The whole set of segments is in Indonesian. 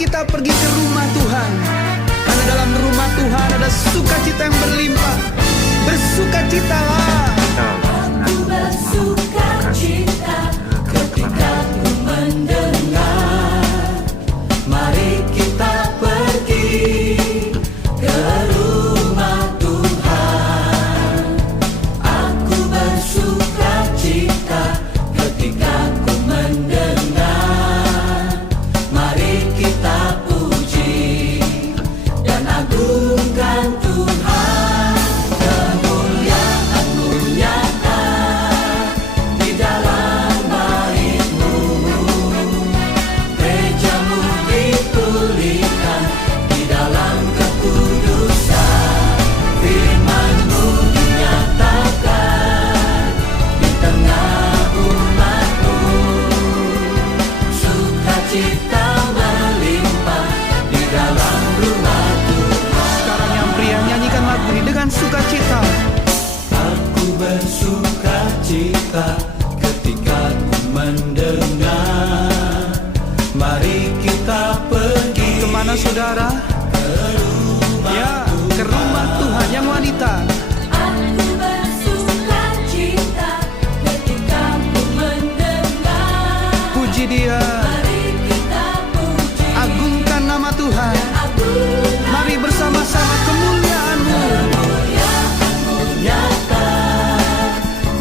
kita pergi ke rumah Tuhan, karena dalam rumah Tuhan ada sukacita yang berlimpah. Bersukacitalah. Aku bersukacita ketika ku mendengar. Mari kita pergi ke rumah Tuhan. Aku bersukacita ketika ku mendengar. Mari kita puji dan agungkan Tuhan. Kemuliaan-Mu nyata di dalam bait-Mu. Gereja-Mu dipulihkan di dalam kekudusan. Firman-Mu dinyatakan di tengah umat-Mu. Sukacita melimpah di dalam rumah Tuhan. Sekarang yang pria, nyanyikan lagu ini dengan sukacita. Aku bersukacita ketika ku mendengar. Mari kita pergi. Kemana saudara? Ya, ke rumah Tuhan yang wanita. Aku bersukacita ketika ku mendengar. Puji Dia, Mari kita puji agungkan nama Tuhan. Mari bersama-sama kemuliaan-Mu. kemuliaan-Mu nyata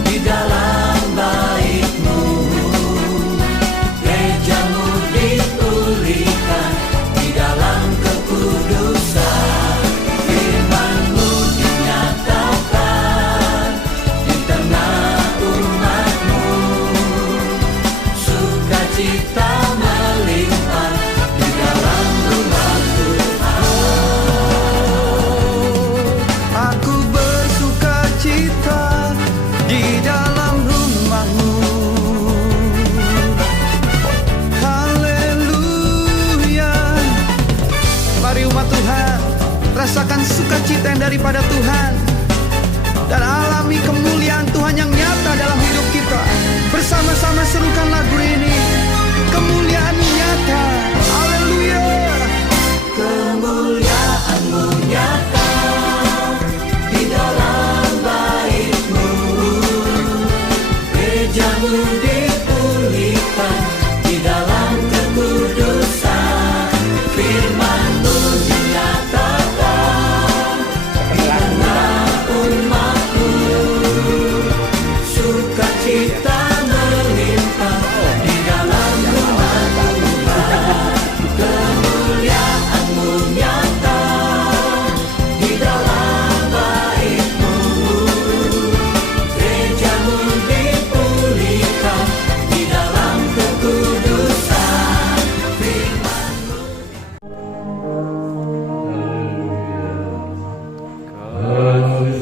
di dalam bait-Mu. Gereja-Mu dipulihkan di dalam kekudusan. Firman-Mu dinyatakan di tengah umat-Mu. Sukacita melimpah di dalam rumah Tuhan. Aku bersukacita di dalam rumah-Mu. Haleluya. Mari umat Tuhan, rasakan sukacita yang daripada Tuhan dan alami kemuliaan Tuhan yang nyata dalam hidup kita. Bersama-sama serukan lagu ini. Kemuliaan nyata. Haleluya. Kemuliaan-Mu nyata di dalam bait-Mu. Gereja-Mu dipulihkan di dalam kekudusan. Firman-Mu dinyatakan di tengah umat-Mu. Sukacita melimpah di dalam rumah Tuhan. Kemuliaan-Mu nyata di dalam bait-Mu. Gereja-Mu dipulihkan di dalam kekudusan. Firman-Mu.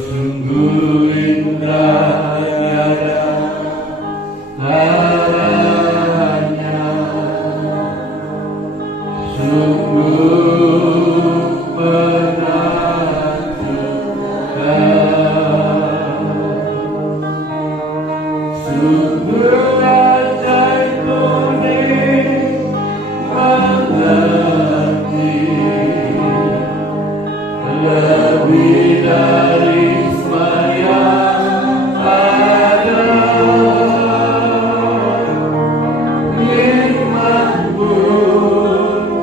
Sungguh indah harapannya, sungguh menakjubkan, sungguh ajaib kuning mengerti. Lebih dari sembahyang ada, nikmat-Mu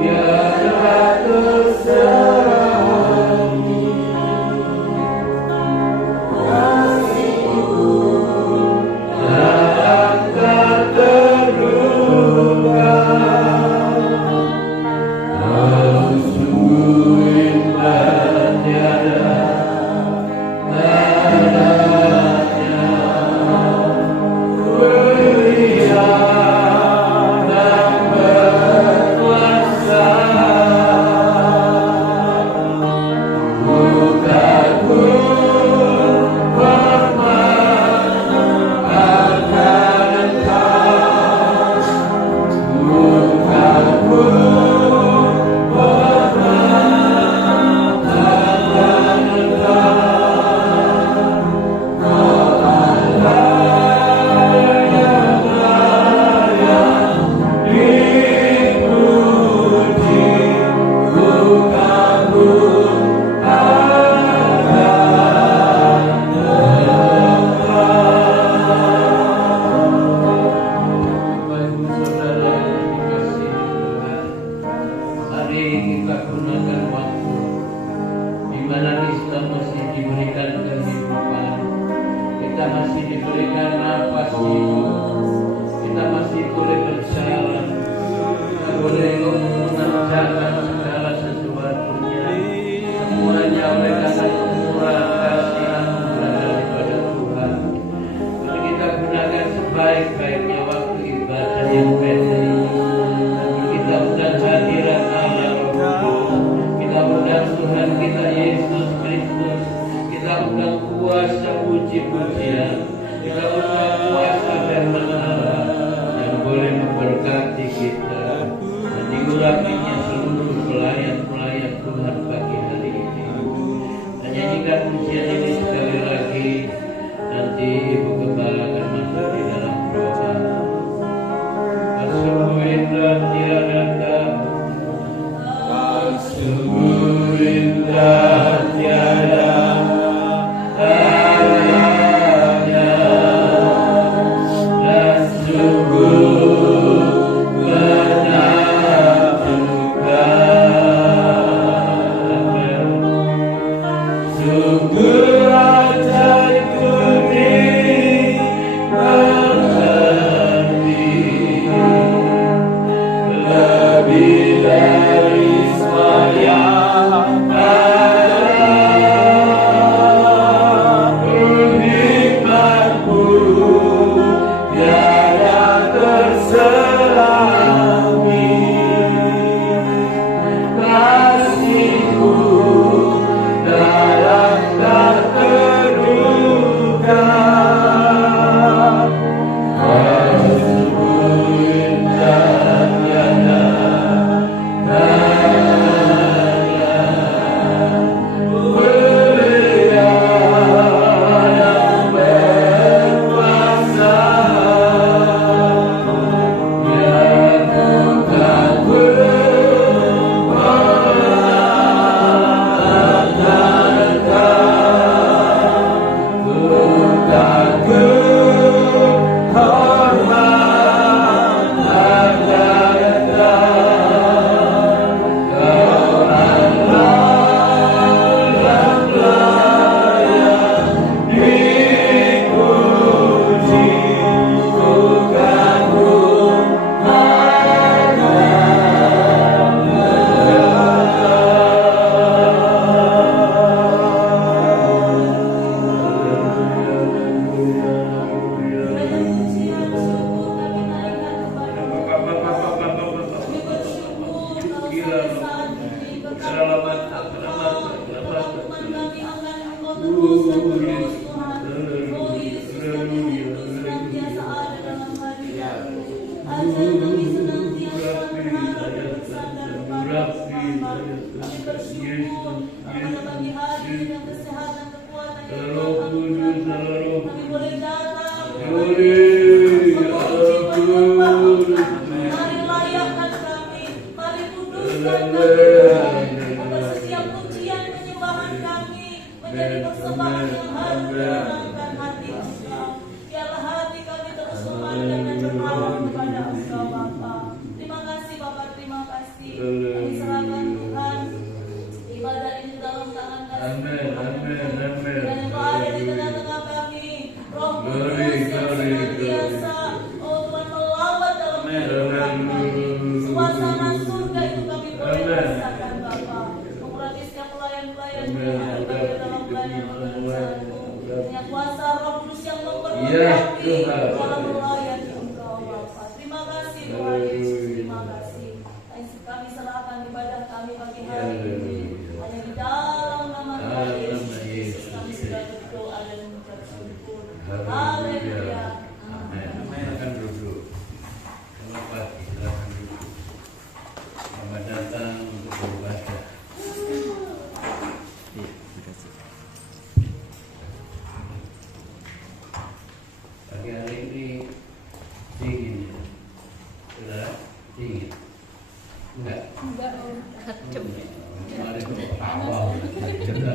tiada tersaingi. Kasih-Mu tak akan terlupakan. Sungguh indah tiada masih diberikan nafas hidup, kita masih boleh berjalan, kita boleh mengerjakan segala sesuatunya, semuanya oleh karena kemurahan kasih anugerah daripada Tuhan. Mari kita gunakan sebaik-baiknya waktu ibadah yang pendek ini. Kita undang hadirat Allah Roh Kudus, kita undang Tuhan kita Yesus Kristus, kita undang kuasa puji-pujian, kita undang kuasa firman Allah yang boleh memberkati kita dan diurapinya seluruh pelayan-pelayan Tuhan pagi hari ini. Dan nyanyikan pujian ini sekali lagi, nanti Ibu Gembala akan masuk di dalam doa. Sungguh indah tiada, sungguh indah tiada tandanya, dan sungguh menakjubkan. Sungguh ajaib kuning mengerti, lebih dari semayang nikmatmu tiada terselami, kasihmu dalam tak terduga. Sungguh indah tiada tandanya, mulia yang berkuasa, yang bukan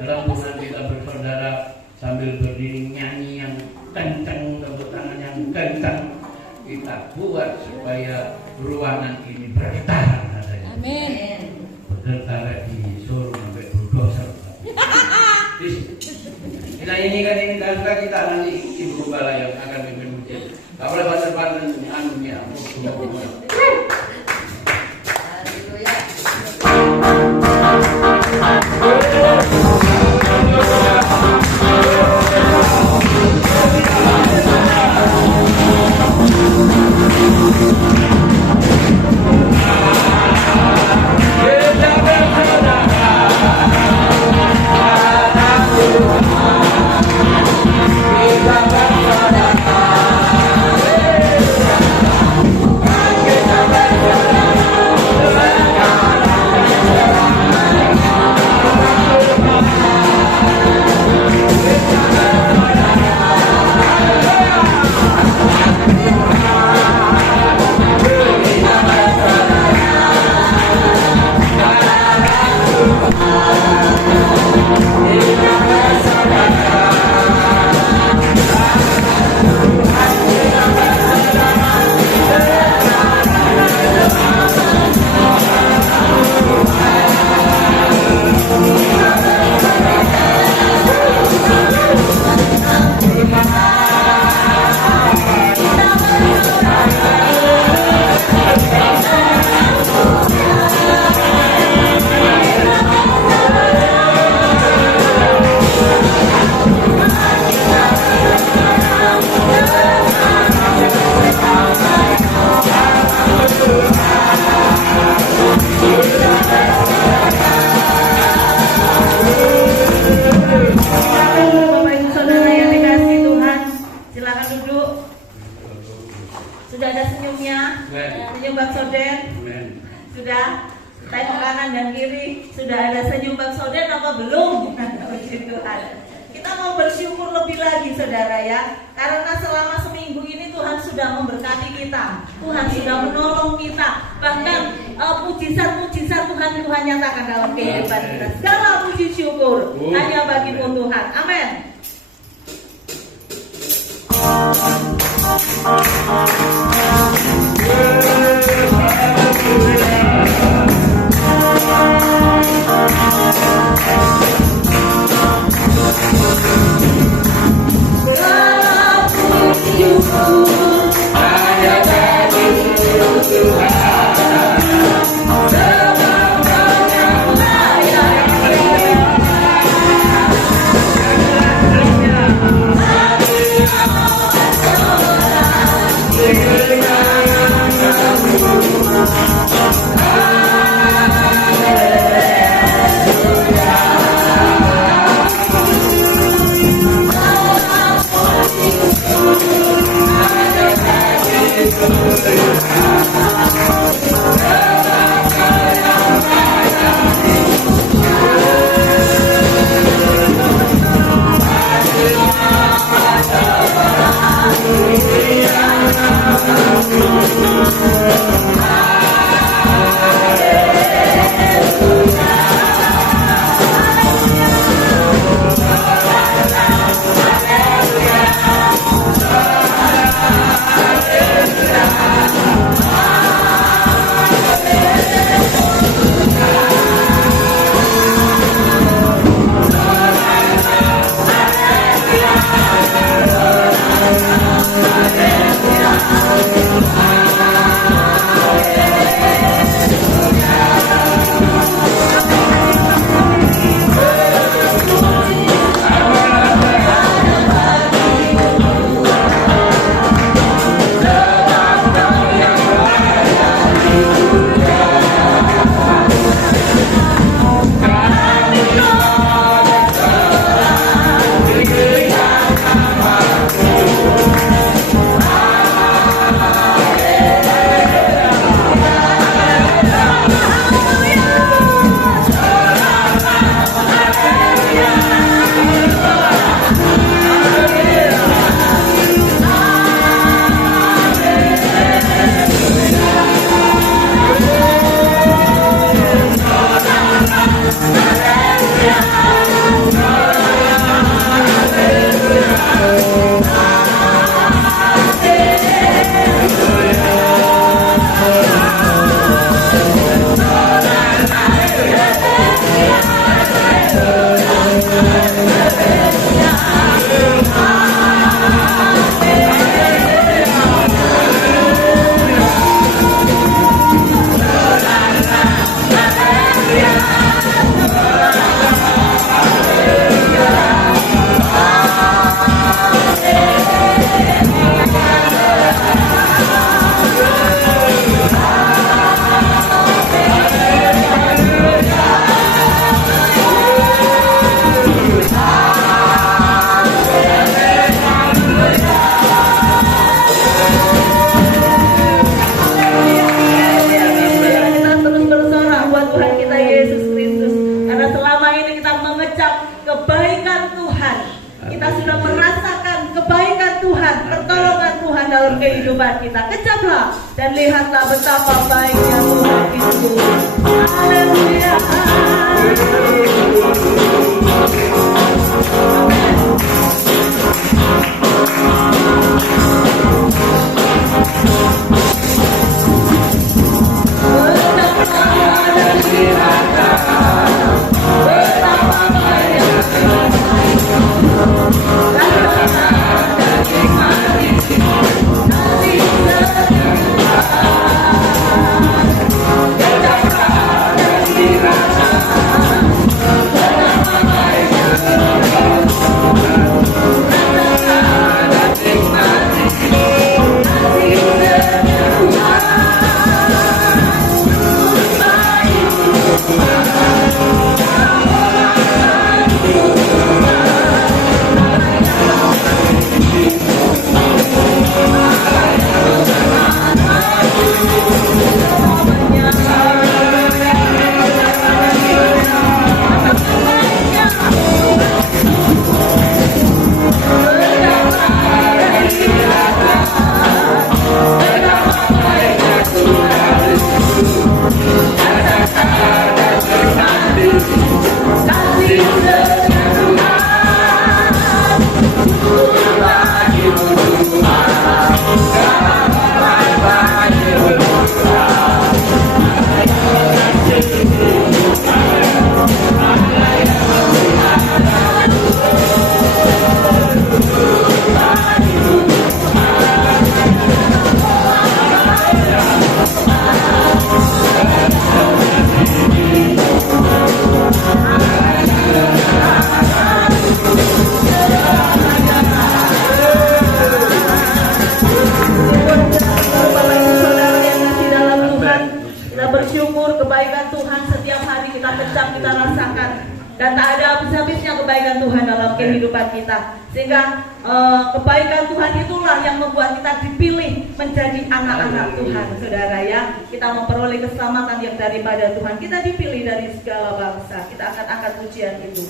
dalam Tuhan kita bersaudara sambil berdiri nyanyi yang kencang, tepuk tangan yang kencang, kita buat supaya ruangan ini bergetar adanya. Amin. Bergetar di suruh sampai bulldozer. Kita nyanyikan ini, kita kita nanti ibu gembala yang akan mimpin ujian. Gak boleh banter-banter anunya. Sudah ada senyumnya, senyum Bang Soden. Sudah, tengok kanan dan kiri. Sudah ada senyum Bang Soden apa belum? Puji Tuhan. Kita mau bersyukur lebih lagi saudara ya, karena selama seminggu ini Tuhan sudah memberkati kita, Tuhan sudah menolong kita, bahkan mujizat-mujizat Tuhan nyatakan dalam kehidupan kita. Segala puji syukur hanya bagimu Tuhan. Amin. dalam kehidupan kita. Kecaplah dan lihatlah betapa baiknya Tuhan itu. Haleluya. Dan tak ada habis-habisnya kebaikan Tuhan dalam kehidupan kita. Sehingga kebaikan Tuhan itulah yang membuat kita dipilih menjadi anak-anak Tuhan. Saudara ya, kita memperoleh keselamatan yang daripada Tuhan. Kita dipilih dari segala bangsa. Kita akan angkat pujian itu.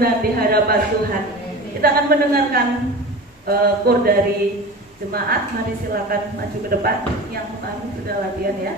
benar di hadapan Tuhan. Kita akan mendengarkan kor dari jemaat. Mari silakan maju ke depan. Yang kemarin sudah latihan ya.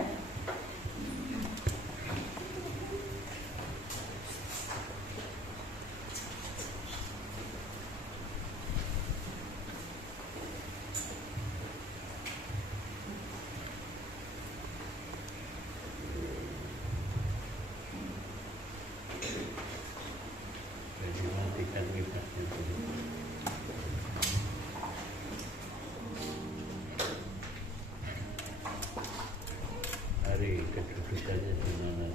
Hari kedudukannya di mana?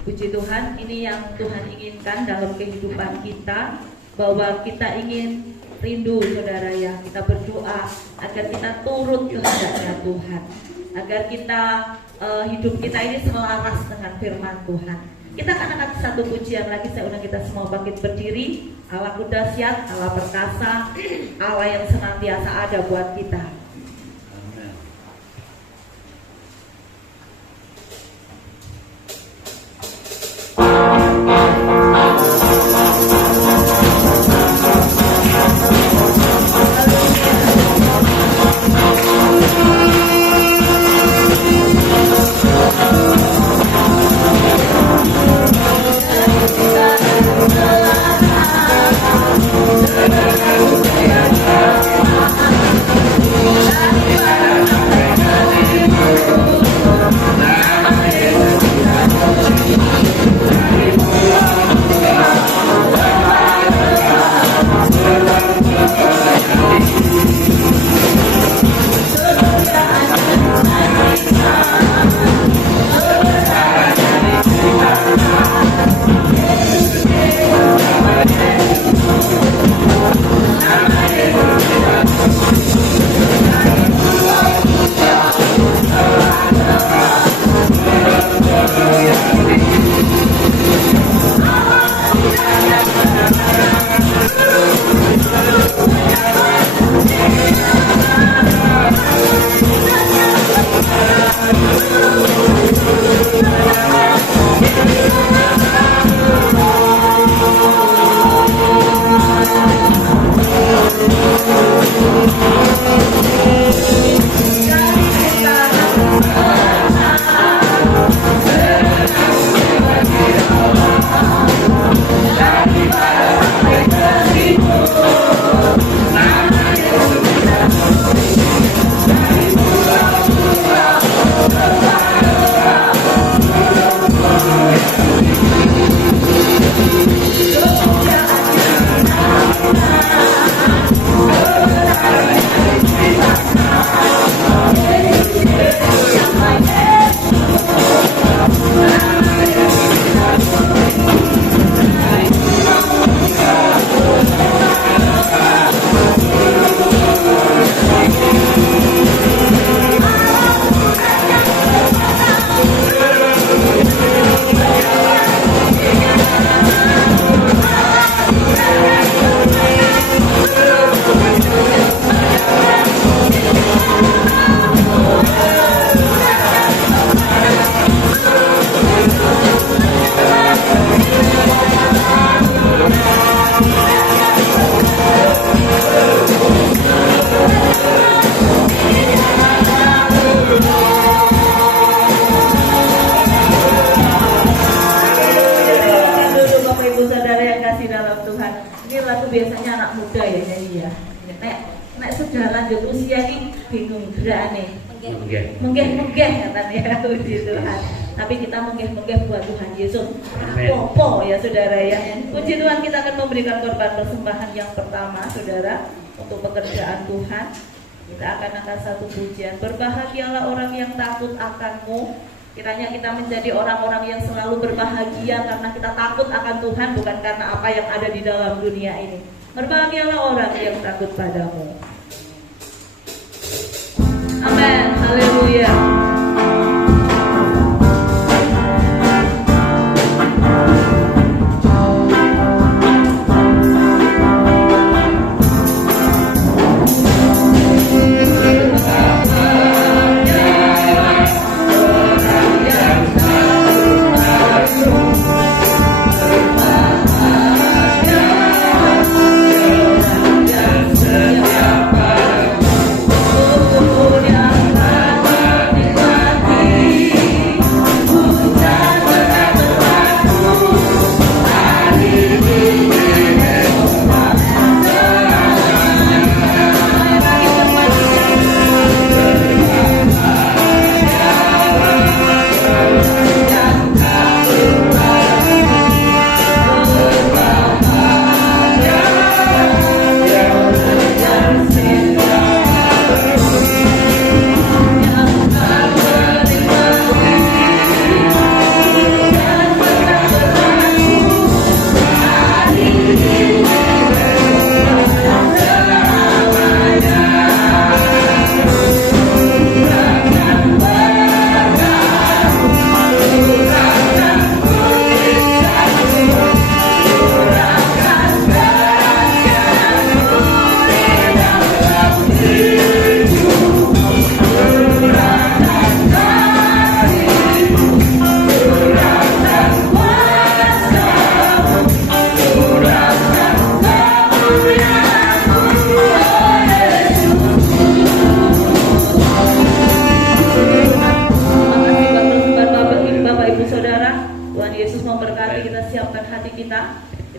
Puji Tuhan, ini yang Tuhan inginkan dalam kehidupan kita, bahwa kita ingin rindu saudara ya, kita berdoa agar kita turut kehendaknya Tuhan, agar kita hidup kita ini selaras dengan firman Tuhan. Kita akan angkat satu pujian lagi, saya undang kita semua bangkit berdiri. Allah dahsyat, Allah perkasa, Allah yang senantiasa ada buat kita. Amin. sedalan di usia ini bingung berani. Oke. Menggeh-menggeh katanya puji Tuhan. Tapi kita menggeh-menggeh buat Tuhan Yesus. Amin. Popo ya saudara ya. Puji Tuhan, kita akan memberikan korban persembahan yang pertama saudara untuk pekerjaan Tuhan. Kita akan angkat satu pujian. Berbahagialah orang yang takut akan-Mu. Kiranya kita menjadi orang-orang yang selalu berbahagia karena kita takut akan Tuhan, bukan karena apa yang ada di dalam dunia ini. Berbahagialah orang yang takut padamu. Amin. Haleluya.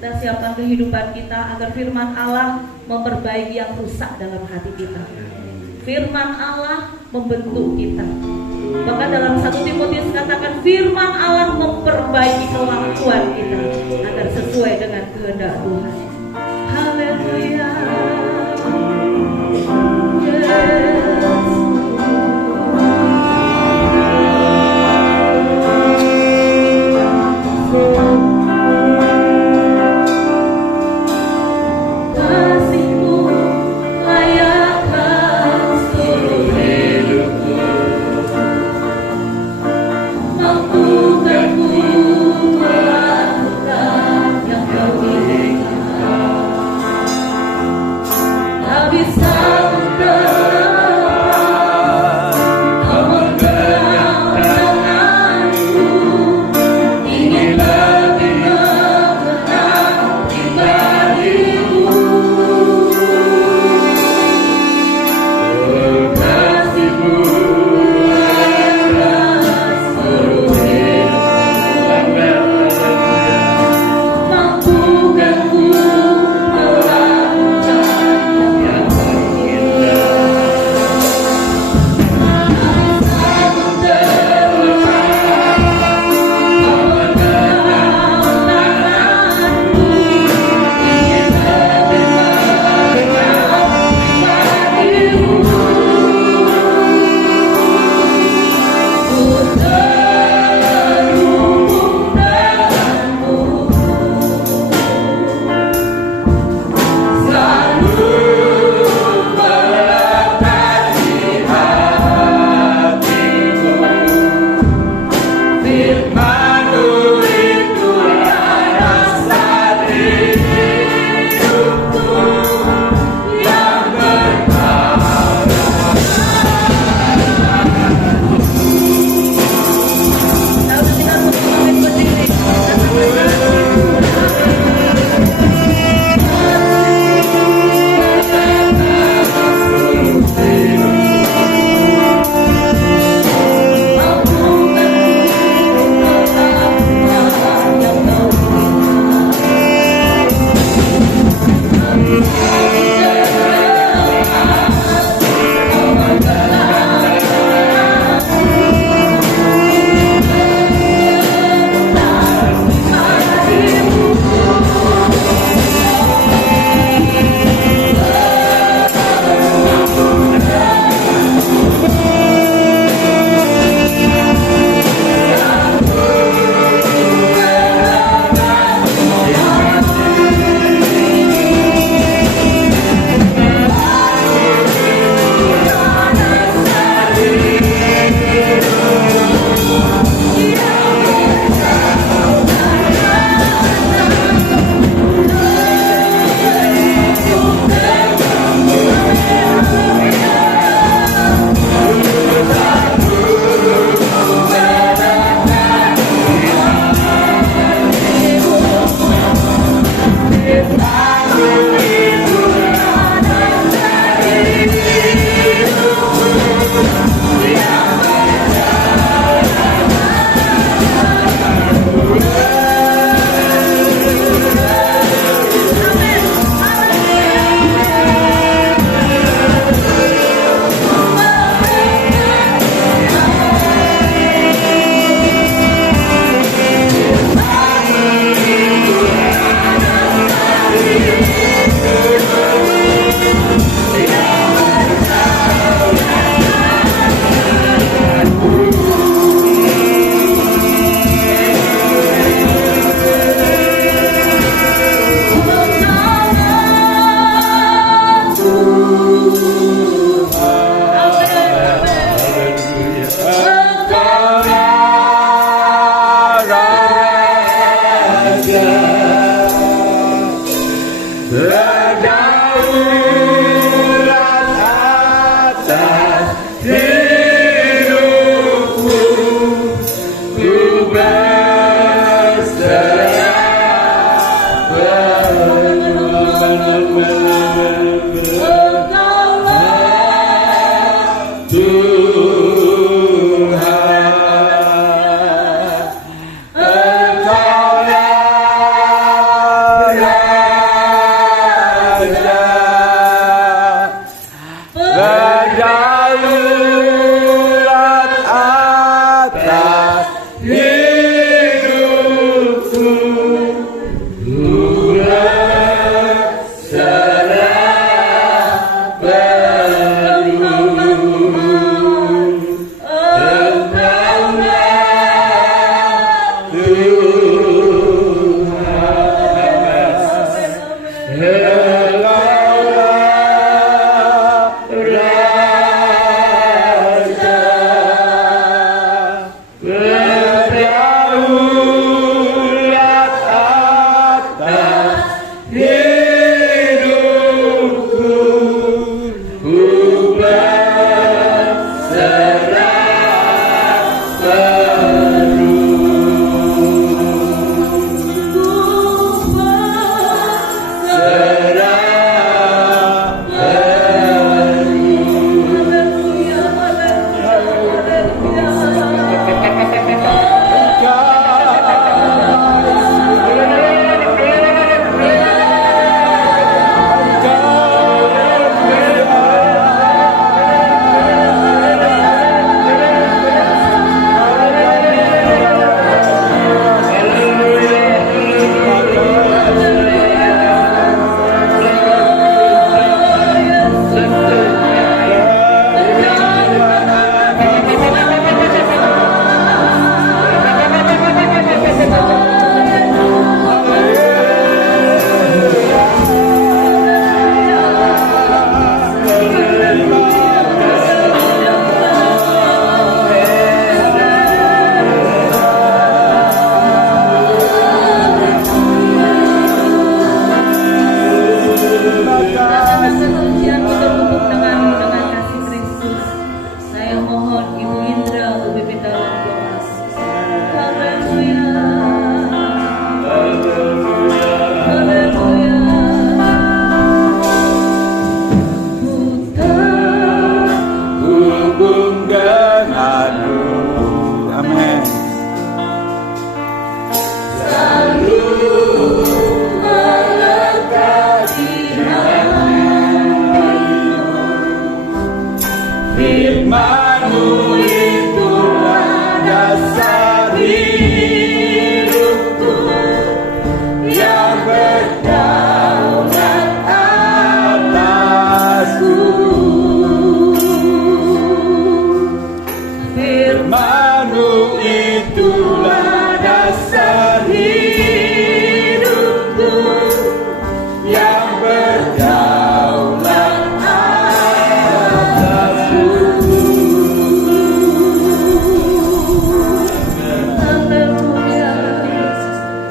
Kita siapkan kehidupan kita agar firman Allah memperbaiki yang rusak dalam hati kita. Firman Allah membentuk kita. Bahkan dalam 1 Timotius katakan firman Allah memperbaiki kelakuan kita agar sesuai dengan kehendak Tuhan. Haleluya. Bisa Firman-Mu itulah dasar hidupku yang berdaulat atasku. Firman-Mu itulah dasar hidupku yang berdaulat atasku. Haleluya.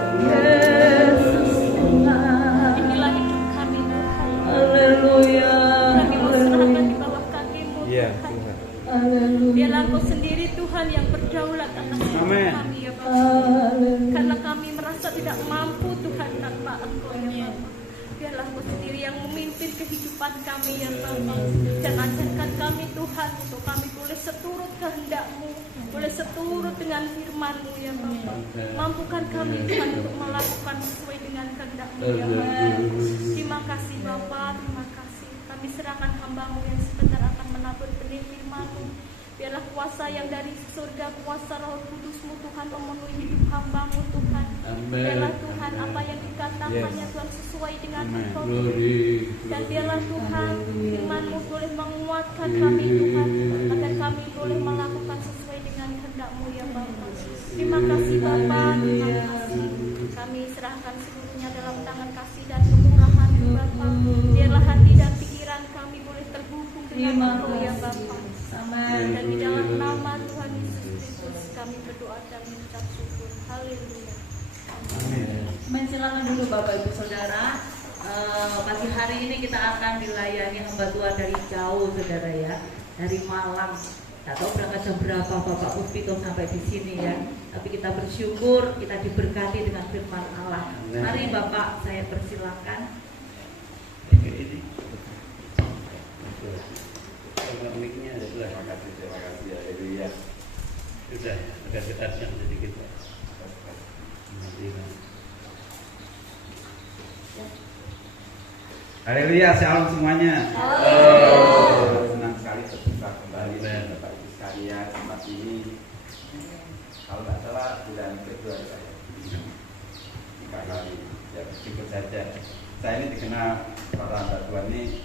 Yesus Tuhan. Inilah hidup kami Tuhan. Haleluya. Kami mau serahkan di bawah kaki-Mu Iya, Tuhan. Tuhan. Haleluya. Biarlah Engkau sendiri Tuhan yang berdaulat atas hidup Amin. kami ya Bapa. Haleluya. Karena kami merasa tidak mampu Tuhan tanpa Engkau ya Bapa. Biarlah Engkau sendiri yang memimpin kehidupan kami ya Bapa. Dan ajarkan kami Tuhan untuk kami boleh seturut kehendak-Mu, boleh seturut dengan firman-Mu ya Bapa. Mampukan kami Tuhan untuk melakukan sesuai dengan kehendak-Mu ya Bapa. Terima kasih Bapa, terima kasih. Kami serahkan hamba-Mu yang sebentar akan menabur benih firman-Mu. Biarlah kuasa yang dari surga, kuasa Roh Kudus-Mu Tuhan memenuhi hidup hamba-Mu Tuhan. Amin. Biarlah Tuhan apa yang dikatakannya Yes. Tuhan sesuai dengan Amin. Engkau. Glory. Dan biarlah Tuhan firman-Mu boleh menguatkan kami Tuhan, agar kami boleh melakukan sesuai dengan kehendak-Mu ya Bapa. Terima kasih Bapa, terima kasih. Kami serahkan seluruhnya dalam tangan kasih dan kemurahan Bapa. Biarlah hati dan pikiran kami boleh terhubung dengan Engkau ya Bapa. Amin. Dan di dalam nama Tuhan Yesus Kristus kami berdoa dan mengucap syukur. Haleluya. Amin. Silakan dulu Bapak Ibu Saudara. Pagi hari ini kita akan dilayani hamba Tuhan dari jauh Saudara ya, dari Malang. Tak tahu berangkat jam berapa Bapak Puspito sampai di sini ya. Tapi kita bersyukur kita diberkati dengan firman Allah. Mari Bapak saya persilakan. Oke, ini. Kalau mic-nya ada sebelah. Terima kasih ya, Haleluya. Sudah, agak ketatkan sedikit. Pak. Haleluya, shalom semuanya. Senang sekali berjumpa kembali dengan Bapak Ibu sekalian tempat ini. Kalau nggak salah bulan kedua saya 3 kali. Ya bersyukur saja. Saya ini dikenal para hamba Tuhan ini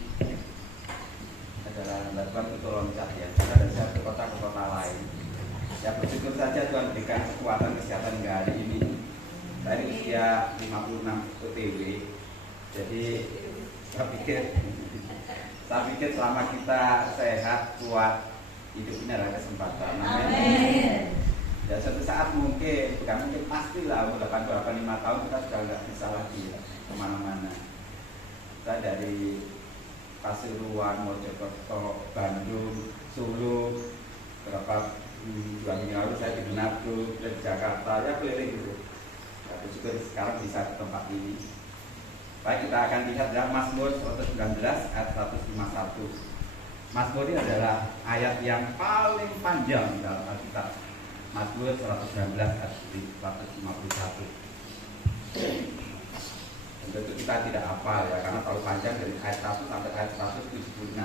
adalah hamba Tuhan untuk loncat ya. Karena dari saya ke kota lain. Ya bersyukur saja Tuhan berikan kekuatan kesehatan hingga hari ini. Saya ini usia 56 OTW. Jadi saya pikir selama kita sehat, kuat, hidup ini adalah kesempatan. Amin. Ya suatu saat mungkin, bukan mungkin pastilah umur 85 tahun kita sudah nggak bisa lagi ya, kemana-mana. Saya dari Pasuruan, Mojokerto, Bandung, Solo, beberapa 2 minggu lalu saya di Manado, di Jakarta, ya keliling gitu. Ya, bersyukur sekarang bisa di tempat ini. Baik, kita akan lihat ya Mazmur 119 ayat 151. Mazmur ini adalah ayat yang paling panjang dalam Alkitab. Mazmur 119 ayat 151. Tentu kita tidak hafal ya, karena terlalu panjang dari ayat 1 sampai ayat 176.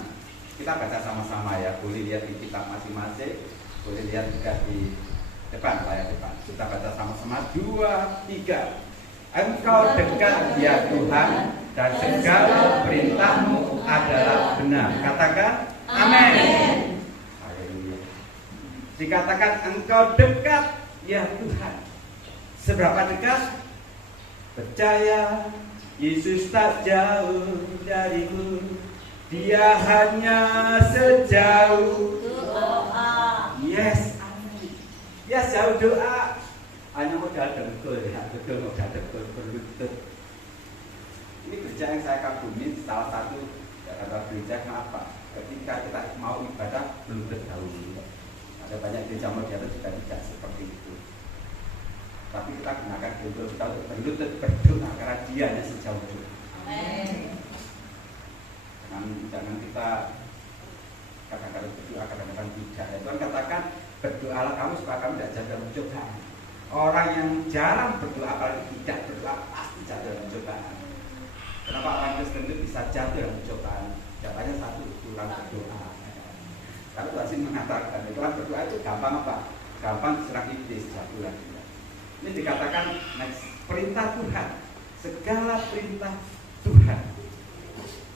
Kita baca sama-sama ya, boleh lihat di kitab masing-masing, boleh lihat juga di depan, layar depan. Kita baca sama-sama, 2, 3. Engkau dekat ya Tuhan, dan segala perintah-Mu adalah benar. Katakan amin. Haleluya. Dikatakan engkau dekat ya Tuhan. Seberapa dekat? Percaya Yesus tak jauh darimu, Dia hanya sejauh Doa. yes, amin. Yes, jauh doa. Hanya modal dengkul ya, betul modal dengkul berlutut. Ini gereja yang saya kagumi, salah satu kata gereja kenapa? Ketika kita mau ibadah berlutut dahulu. Ada banyak gereja modern juga tidak seperti itu. Tapi kita gunakan dengkul kita untuk berlutut berdoa karena Dia hanya sejauh doa. Amin. Jangan kita kadang-kadang berdoa, kadang-kadang tidak. Ya, Tuhan katakan berdoalah kamu supaya kamu tidak jatuh dalam cobaan. Orang yang jarang berdoa, apalagi tidak berdoa, pasti jatuh dalam cobaan. Kenapa orang Kristen itu bisa jatuh dalam cobaan? Jawabannya satu, kurang berdoa. Kalau Tuhan sih mengatakan, Tuhan berdoa itu gampang apa? Gampang diserang iblis, jatuh lagi. Ini dikatakan perintah Tuhan, segala perintah Tuhan.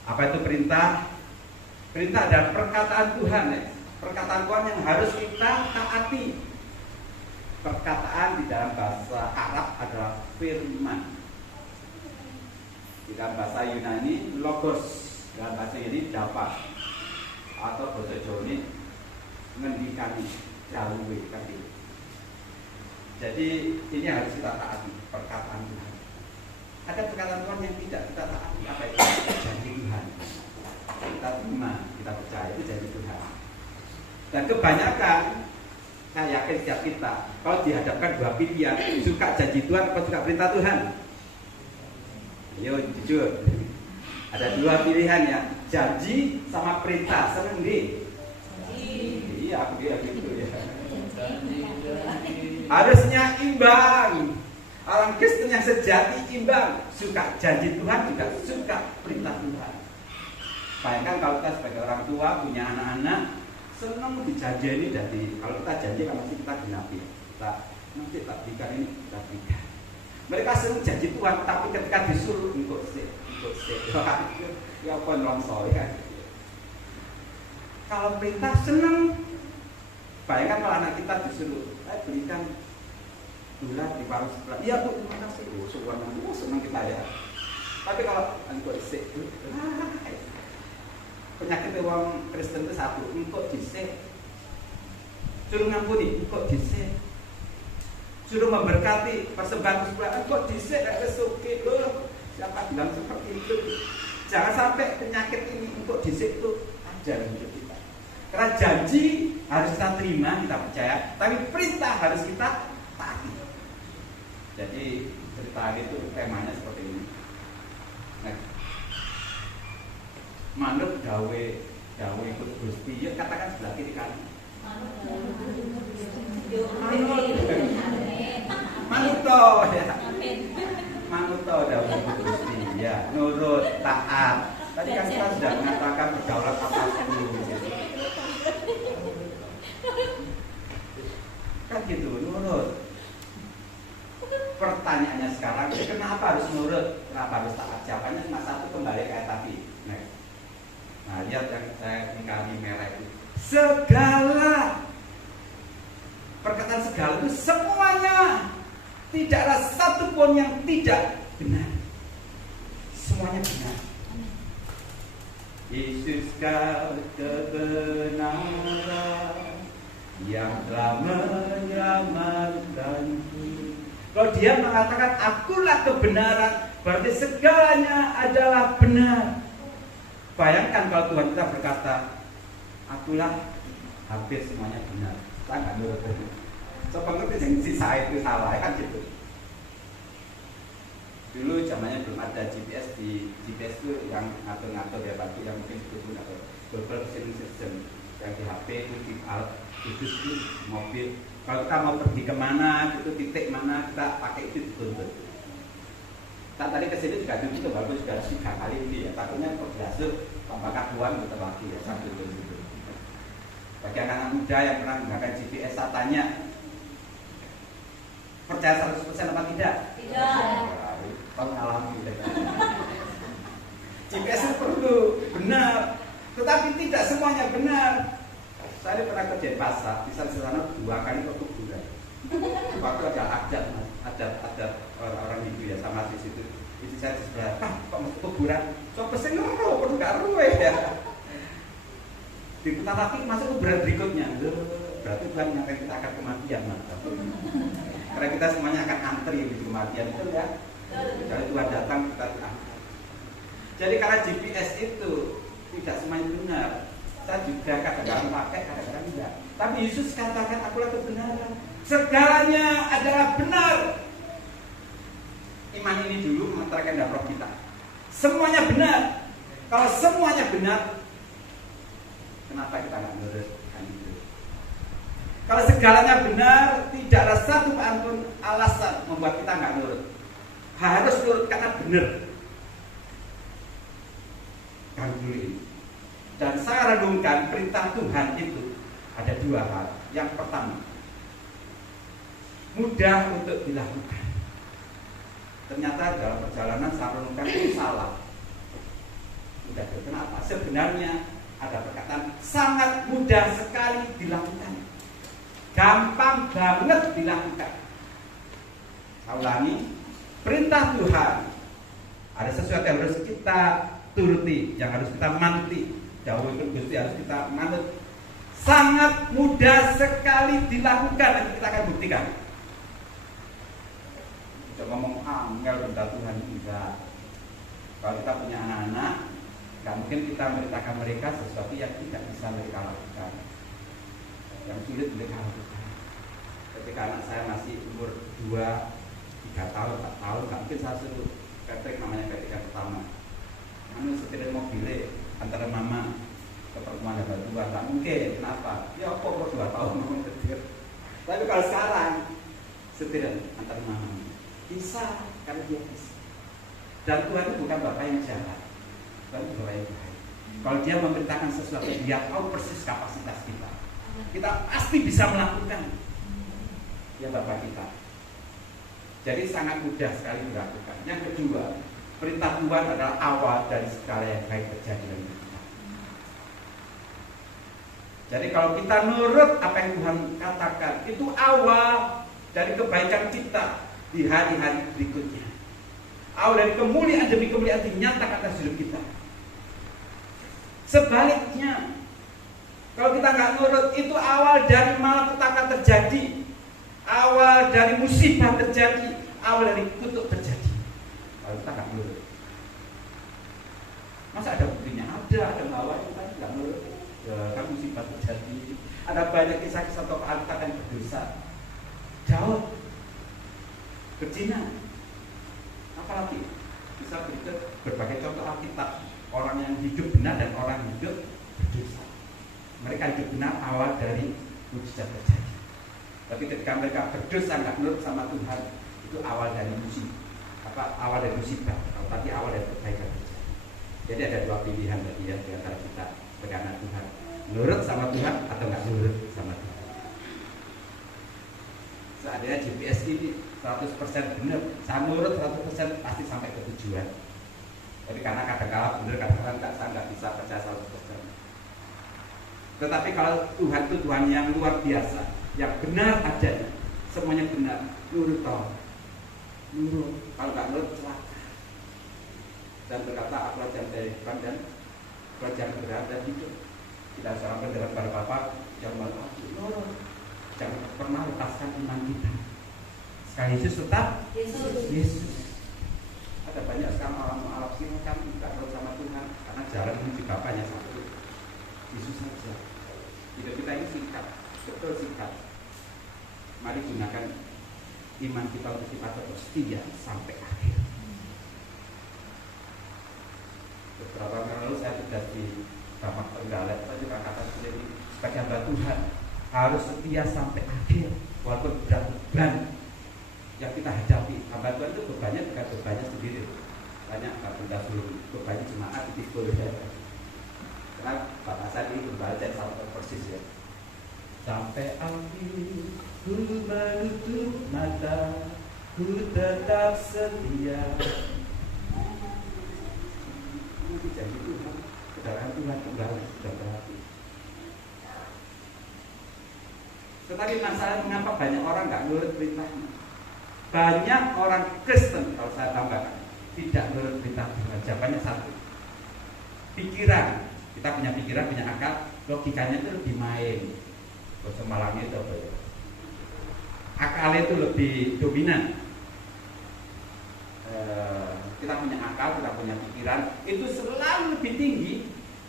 Apa itu perintah? Perintah adalah perkataan Tuhan, ya. Perkataan Tuhan yang harus kita taati. Perkataan di dalam bahasa Arab adalah firman. Di dalam bahasa Yunani logos, dalam bahasa Yunani dapat, atau bahasa Jawa ini ngendikani, jauhi kaki. Jadi ini harus kita taati, perkataan Tuhan. Ada perkataan Tuhan yang tidak kita taati, apa itu? Janji Tuhan. Kita terima, kita percaya itu janji Tuhan. Dan kebanyakan, saya yakin setiap kita, kalau dihadapkan dua pilihan, suka janji Tuhan atau suka perintah Tuhan? Ayo jujur. Ada dua pilihan ya, janji sama perintah, seneng deh. Iya, aku kira gitu ya. Harusnya imbang. Orang Kristen yang sejati imbang, suka janji Tuhan juga suka perintah Tuhan. Bayangkan kalau kita sebagai orang tua punya anak-anak, senang dijanjeni dari kalau kita janji kan mesti kita genapi. Kita nanti tak berikan ini, kita berikan. Mereka senang janji Tuhan, tapi ketika disuruh ikut sih, ya pun longsor ya. Kalau perintah senang. Bayangkan kalau anak kita disuruh, berikan gula di paruh sebelah. Iya Bu, terima kasih. Oh, subhanallah, senang kita ya. Tapi kalau engkau disik, penyakit orang Kristen itu satu, engkau disik. Suruh ngampuni, engkau disik. Suruh memberkati persembahan sebelah, engkau disik, kesuki loh. Siapa bilang seperti itu? Jangan sampai penyakit ini engkau disik itu ajar hidup kita. Karena janji harus kita terima, kita percaya, tapi perintah harus kita taati. Jadi cerita itu temanya seperti ini. Nah, manut gawe ikut Gusti, ya katakan sebelah kiri kan. Manuto ya. Manuto gawe ikut Gusti, ya nurut, taat. Tadi kan kita sudah mengatakan berdaulat atas dulu. Kan gitu, nurut. Pertanyaannya sekarang, kenapa harus nurut? Kenapa harus taat? Jawabannya cuma satu, kembali kayak tadi. Nah, lihat yang saya ingkari merah itu. Segala perkataan segala itu semuanya, tidak ada satupun yang tidak benar. Semuanya benar. Yesus kau kebenaran yang telah menyelamatkanku. Kalau dia mengatakan akulah kebenaran, berarti segalanya adalah benar. Bayangkan kalau Tuhan kita berkata akulah, hampir semuanya benar. Kita nggak nurut. Coba ngerti yang sisa itu salah kan gitu. Dulu zamannya belum ada GPS, di GPS itu yang ngatur-ngatur ya pasti yang mungkin itu atau global positioning system yang di HP itu di alat khusus itu mobil. Kalau kita mau pergi kemana, itu titik mana kita pakai itu dituntut. Saat tadi kesini juga dulu walaupun sudah 3 kali ini ya, takutnya kok berhasil apakah Tuhan tetap lagi ya sambil itu. Bagi anak-anak muda yang pernah menggunakan GPS, saya tanya, percaya 100% apa tidak? Tidak. Mengalami GPS itu perlu benar, tetapi tidak semuanya benar. Saya pernah kerja di pasar, di sana 2 kali ke kuburan. Waktu ada orang Hindu ya sama di situ. Itu saya di sebelah, kok mau kuburan? So pesen ngero, perlu gak ruwe ya. Diputar lagi masuk kuburan berikutnya. Berarti Tuhan menyampaikan kita akan kematian, karena kita semuanya akan antri di kematian itu ya. Kalau Tuhan datang kita diangkat. Jadi karena GPS itu tidak semuanya benar. Saya juga kadang-kadang pakai, kadang-kadang tidak. Tapi Yesus katakan akulah kebenaran. Segalanya adalah benar. Iman ini dulu mementarkan dalam roh kita. Semuanya benar. Kalau semuanya benar, kenapa kita nggak nurut? Kalau segalanya benar, tidak ada satu pun alasan membuat kita nggak nurut. Harus nurut karena benar. Kan dulu ini. Dan saya renungkan perintah Tuhan itu ada dua hal. Yang pertama, mudah untuk dilakukan. Ternyata dalam perjalanan saya renungkan itu salah. Mudah. Kenapa? Sebenarnya ada perkataan sangat mudah sekali dilakukan. Gampang banget dilakukan. Saya ulangi, perintah Tuhan ada sesuatu yang harus kita turuti, yang harus kita manti. Jauh itu Gusti harus kita manut. Sangat mudah sekali dilakukan. Nanti kita akan buktikan. Coba ngomong angel perintah Tuhan juga. Kalau kita punya anak-anak, nggak mungkin kita merintahkan mereka sesuatu yang tidak bisa mereka lakukan, yang sulit mereka lakukan. Ketika anak saya masih umur 2, 3 tahun, 4 tahun, nggak mungkin saya suruh Patrick, namanya Patrick yang pertama, kamu setir mobilnya antara mama ke pertemuan yang berdua, nggak mungkin. Kenapa? Ya apa umur 2 tahun ngomong setir. Tapi kalau sekarang setir antara mama bisa, karena dia bisa. Dan Tuhan itu bukan Bapak yang jahat, Tuhan itu Bapak yang baik. Kalau dia memerintahkan sesuatu, dia tahu persis kapasitas kita. Kita pasti bisa melakukan. Ya Bapak kita. Jadi sangat mudah sekali dilakukan. Yang kedua, perintah Tuhan adalah awal dari segala yang baik terjadi dalam hidup kita. Jadi kalau kita nurut apa yang Tuhan katakan, itu awal dari kebaikan kita di hari-hari berikutnya. Awal dari kemuliaan demi kemuliaan dinyatakan atas hidup kita. Sebaliknya, kalau kita nggak nurut, itu awal dari malapetaka terjadi, awal dari musibah terjadi, awal dari kutuk terjadi. Kalau kita nggak nurut, masa ada buktinya? Ada awal kita nggak nurut, ya, kan musibah terjadi. Ada banyak kisah-kisah tokoh Alkitab yang berdosa, Daud berzina, apalagi bisa berikan berbagai contoh Alkitab, orang yang hidup benar dan orang yang hidup berdosa. Mereka hidup benar awal dari mujizat terjadi, tapi ketika mereka berdosa nggak nurut sama Tuhan, itu awal dari musibah, awal dari musibah, tapi awal dari kebaikan terjadi. Jadi ada dua pilihan tadi ya di antara kita sebagai anak Tuhan, nurut sama Tuhan atau nggak nurut sama Tuhan. Seandainya GPS ini 100% benar, saya nurut 100% pasti sampai ke tujuan. Tapi karena kadang-kala benar, kadang-kala saya nggak bisa percaya 100%. Tetapi kalau Tuhan itu Tuhan yang luar biasa, yang benar adanya, semuanya benar, nurut toh, nurut. Kalau nggak nurut celaka. Dan berkata aku ajar dari Tuhan dan pelajar kebenaran dan hidup. Kita sarankan dalam pada Bapa yang maha nurut. Jangan pernah lepaskan iman kita. Sekali Yesus tetap Yesus. Ada banyak sekarang orang mengalami silakan tidak nurut sama Tuhan karena jalan menuju Bapaknya satu, Yesus saja. Hidup kita ini singkat, betul singkat. Mari gunakan iman kita untuk kita terus setia sampai akhir. Beberapa kali lalu saya sudah di Bapak Penggalet, saya juga kata sendiri sebagai hamba Tuhan harus setia sampai akhir walaupun berat beban yang kita hadapi. Hamba Tuhan itu bebannya bukan bebannya sendiri, banyak benda seluruh bebannya jemaat dipikul ya. Karena Bapak saya ini membaca sama persis ya. Sampai akhir ku menutup mata, ku tetap setia. Ini janji Tuhan, kedatangan Tuhan kembali sudah berarti. Tetapi masalah mengapa banyak orang nggak nurut perintahnya? Banyak orang Kristen, kalau saya tambahkan, tidak nurut perintah Tuhan. Jawabannya satu, pikiran. Kita punya pikiran, punya akal, logikanya itu lebih main. Bahasa Malangnya itu apa ya? Akalnya itu lebih dominan. Kita punya akal, kita punya pikiran, itu selalu lebih tinggi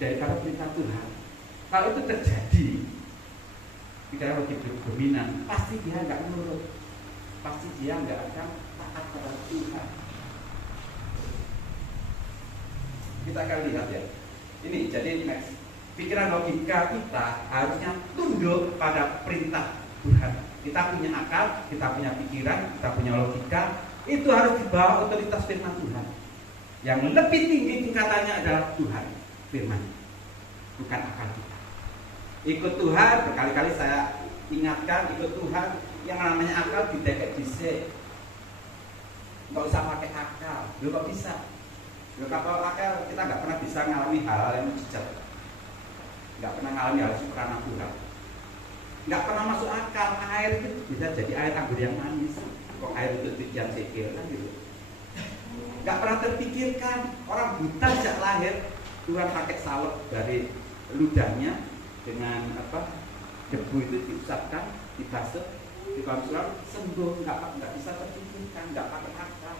daripada perintah Tuhan. Kalau itu terjadi, pikiran lebih dominan, pasti dia nggak nurut, pasti dia nggak akan taat kepada Tuhan. Kita akan lihat ya. Ini jadi next. Pikiran logika kita harusnya tunduk pada perintah Tuhan. Kita punya akal, kita punya pikiran, kita punya logika, itu harus di bawah otoritas firman Tuhan. Yang lebih tinggi tingkatannya adalah Tuhan, firman. bukan akal kita. Ikut Tuhan, berkali-kali saya ingatkan, ikut Tuhan, yang namanya akal didekek dhisik. Nggak usah pakai akal. Loh kok bisa? Loh kalau akal kita nggak pernah bisa ngalami hal-hal yang mujizat. Nggak pernah ngalami hal supranatural. Nggak pernah masuk akal air itu bisa jadi air anggur yang manis. Kok air itu yang sekil kan gitu. Nggak pernah terpikirkan orang buta sejak lahir Tuhan pakai salep dari ludahnya dengan debu itu diusapkan, dibasuh, dikonsumsi sembuh. Nggak bisa terpikirkan, nggak pakai akal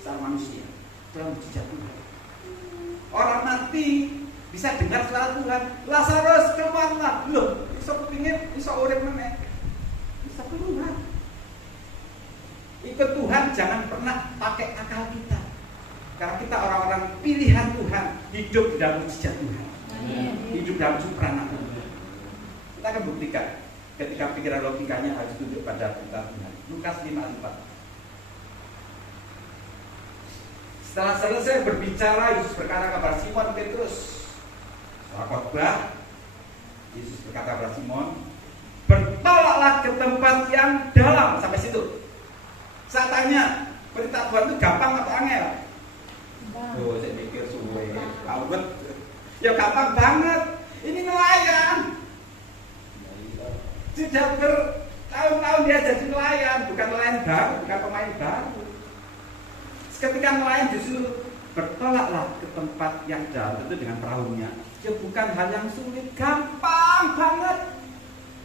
sama manusia. Dalam mujizat Tuhan. Orang mati bisa dengar suara Tuhan. Lazarus keluarlah. Loh, iso kepingin, iso urip meneh. Bisa keluar. Ikut Tuhan jangan pernah pakai akal kita. Karena kita orang-orang pilihan Tuhan, hidup di dalam mujizat Tuhan. Hidup dalam supranatural. Kita akan buktikan ketika pikiran logikanya harus tunduk pada perintah Tuhan. Lukas 5:4. Setelah selesai berbicara, Yesus berkata kepada Simon Petrus, setelah khotbah, Yesus berkata kepada Simon, bertolaklah ke tempat yang dalam. Sampai situ. Saya tanya, perintah Tuhan itu gampang atau angel? Oh, saya pikir suwe, awet. Ya gampang banget. Ini nelayan. Sudah bertahun-tahun dia jadi nelayan, bukan nelayan baru, bukan pemain baru. Ketika nelayan justru bertolaklah ke tempat yang dalam, tentu dengan perahunya. Ya bukan hal yang sulit, gampang banget,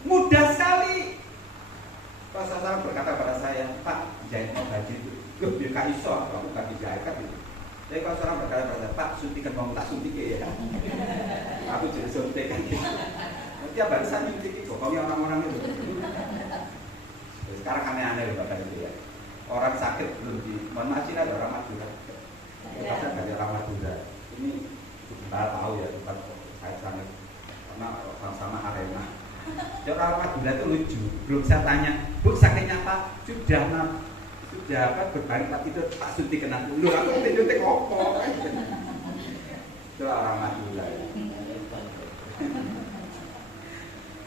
mudah sekali. Pas seseorang berkata pada saya, Pak, jahit baju itu, loh dia gak iso, aku gak dijahit kan gitu. Jadi kalau seorang berkata pada saya, Pak, suntikan mau tak suntik ya. Aku jadi suntikan gitu. Tiap hari saya nyuntik, pokoknya orang-orang itu. Sekarang aneh-aneh loh Bapak itu ya. Orang sakit belum di, mohon maaf sih ada orang Madura. Kita dari orang Madura. Ini kita tahu ya tempat saya sangat karena sama-sama arena. Jadi orang Madura itu lucu. Belum saya tanya, Bu sakitnya apa? Sudah apa berbaring Pak itu Pak suntik kena dulu. Aku suntik opo. Itu orang Madura.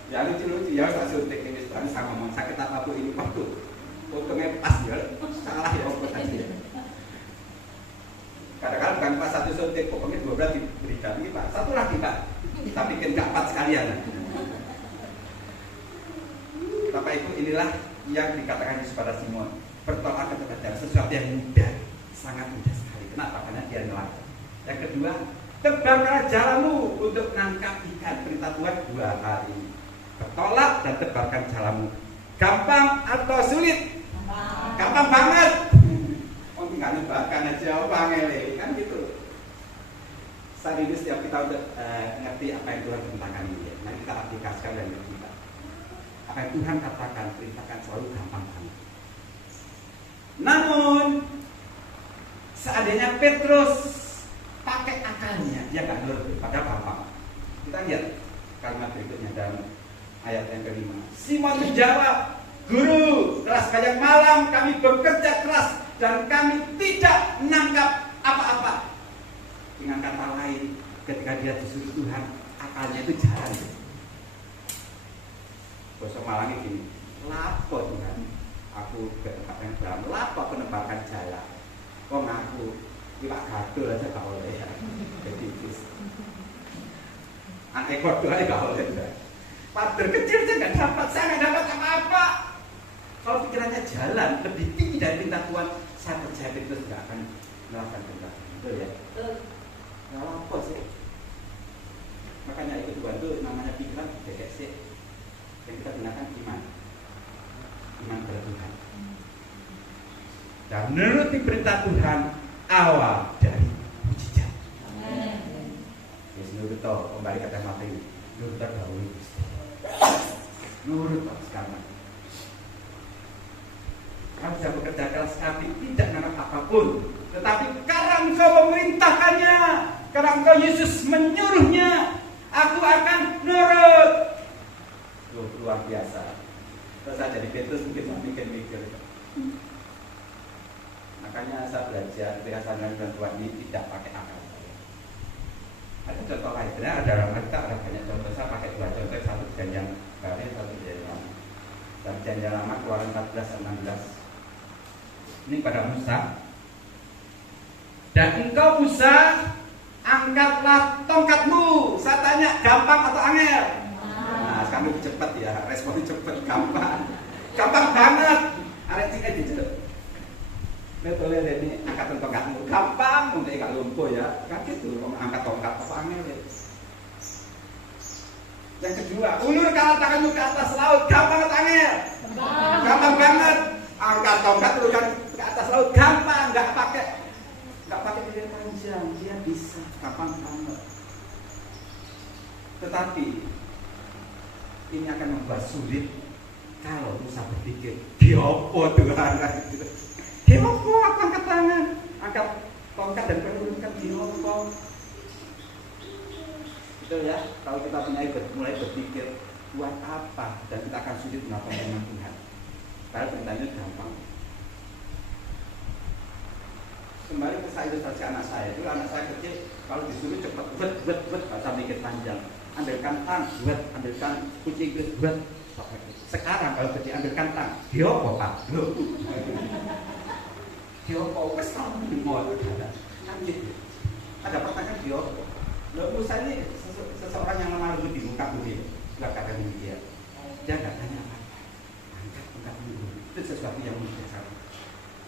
Ya lucu-lucu ya tak suntik ini sekarang saya ngomong sakit apa Bu ini waktu. Untungnya pas ya, salah ya obat tadi. Kadang-kadang bukan pas satu suntik, pokoknya 12 diberikan ini Pak. Satu lagi Pak, kita bikin gak 4 sekalian. Bapak Ibu, inilah yang dikatakan Yesus pada Simon. Bertolak ke tempat jalan, sesuatu yang mudah, sangat mudah sekali. Kenapa? Karena dia nelayan. Yang kedua, tebarkanlah jalanmu untuk menangkap ikan. Perintah Tuhan 2 hari. Bertolak dan tebarkan jalanmu. Gampang atau sulit? Gampang banget. Oh tinggal nebarkan aja, bangele kan gitu. Saat ini setiap kita udah ngerti apa yang Tuhan perintahkan ini, mari kita aplikasikan dan kita. Apa yang Tuhan katakan, perintahkan selalu gampang banget. Namun seandainya Petrus pakai akalnya, dia nggak nurut, padahal gampang. Kita lihat kalimat berikutnya dalam ayat yang kelima. Simon menjawab, Guru, telah sepanjang malam kami bekerja keras dan kami tidak menangkap apa-apa. Dengan kata lain, ketika dia disuruh Tuhan, akalnya itu jalan. Bahasa Malangnya gini, lapo Tuhan, aku bertempat yang dalam, lapo penebakan jalan. Kok ngaku, iwak gadul aja gak boleh ya. Jadi anak ekor Tuhan gak boleh. Pader kecil saya nggak dapat, saya nggak dapat apa-apa. Kalau pikirannya jalan lebih tinggi dari perintah Tuhan, saya percaya Petrus nggak akan melakukan perintah. Betul ya? Nggak apa sih. Makanya ikut Tuhan itu namanya pikiran dedek sih. Yang kita gunakan iman pada Tuhan. Dan menuruti perintah Tuhan awal dari mujizat. Yes, nurut toh, kembali kata Matthew, nurut dahulu. Nurut Pak sekarang. Kamu sudah bekerja keras kami tidak menanam apapun, tetapi karena engkau memerintahkannya, karena engkau Yesus menyuruhnya, aku akan nurut. Luar biasa. Terus saya jadi Petrus mungkin mikir-mikir. Makanya saya belajar kebiasaan dengan Tuhan ini tidak pakai akal saya. Ada contoh lainnya, ada dalam kita ada banyak contoh. Saya pakai 2 contoh, satu perjanjian baru, satu perjanjian lama. Dan perjanjian lama Keluaran 14:16. Ini pada Musa. Dan engkau Musa, angkatlah tongkatmu. Saya tanya, gampang atau angel? Nah, sekarang lebih cepat ya, responnya cepat, gampang. Gampang banget. Arek cingnya diceluk. Betul ya, ini angkat tongkatmu. Gampang, untuk ikat lumpuh ya. Kan gitu, angkat tongkat apa angel ya. Yang kedua, ulurkan tanganmu ke atas laut. Gampang atau angel? Gampang banget. Angkat tongkat ulurkan ke atas laut. Gampang, nggak pakai pilihan panjang, dia bisa, gampang banget. Tetapi ini akan membuat sulit kalau Musa berpikir, diopo Tuhan, diopo aku angkat tangan, angkat tongkat dan perlukan diopo. Betul ya, kalau kita mulai berpikir buat apa, dan kita akan sulit melakukan dengan Tuhan. Padahal perintahnya gampang. Kembali ke saya ilustrasi anak saya, itu anak saya kecil kalau disuruh cepat bet, gak usah mikir panjang. Ambilkan tang, bet, ambilkan kunci Inggris, bet. Sekarang kalau kecil ambilkan tang, diopo Pak, diopo, wes tau mau kan gitu. Ada pertanyaan diopo. Musa ini seseorang yang lemah lembut di muka bumi, gak katakan dia. Dia gak tanya apa, angkat bumi, itu sesuatu yang biasa.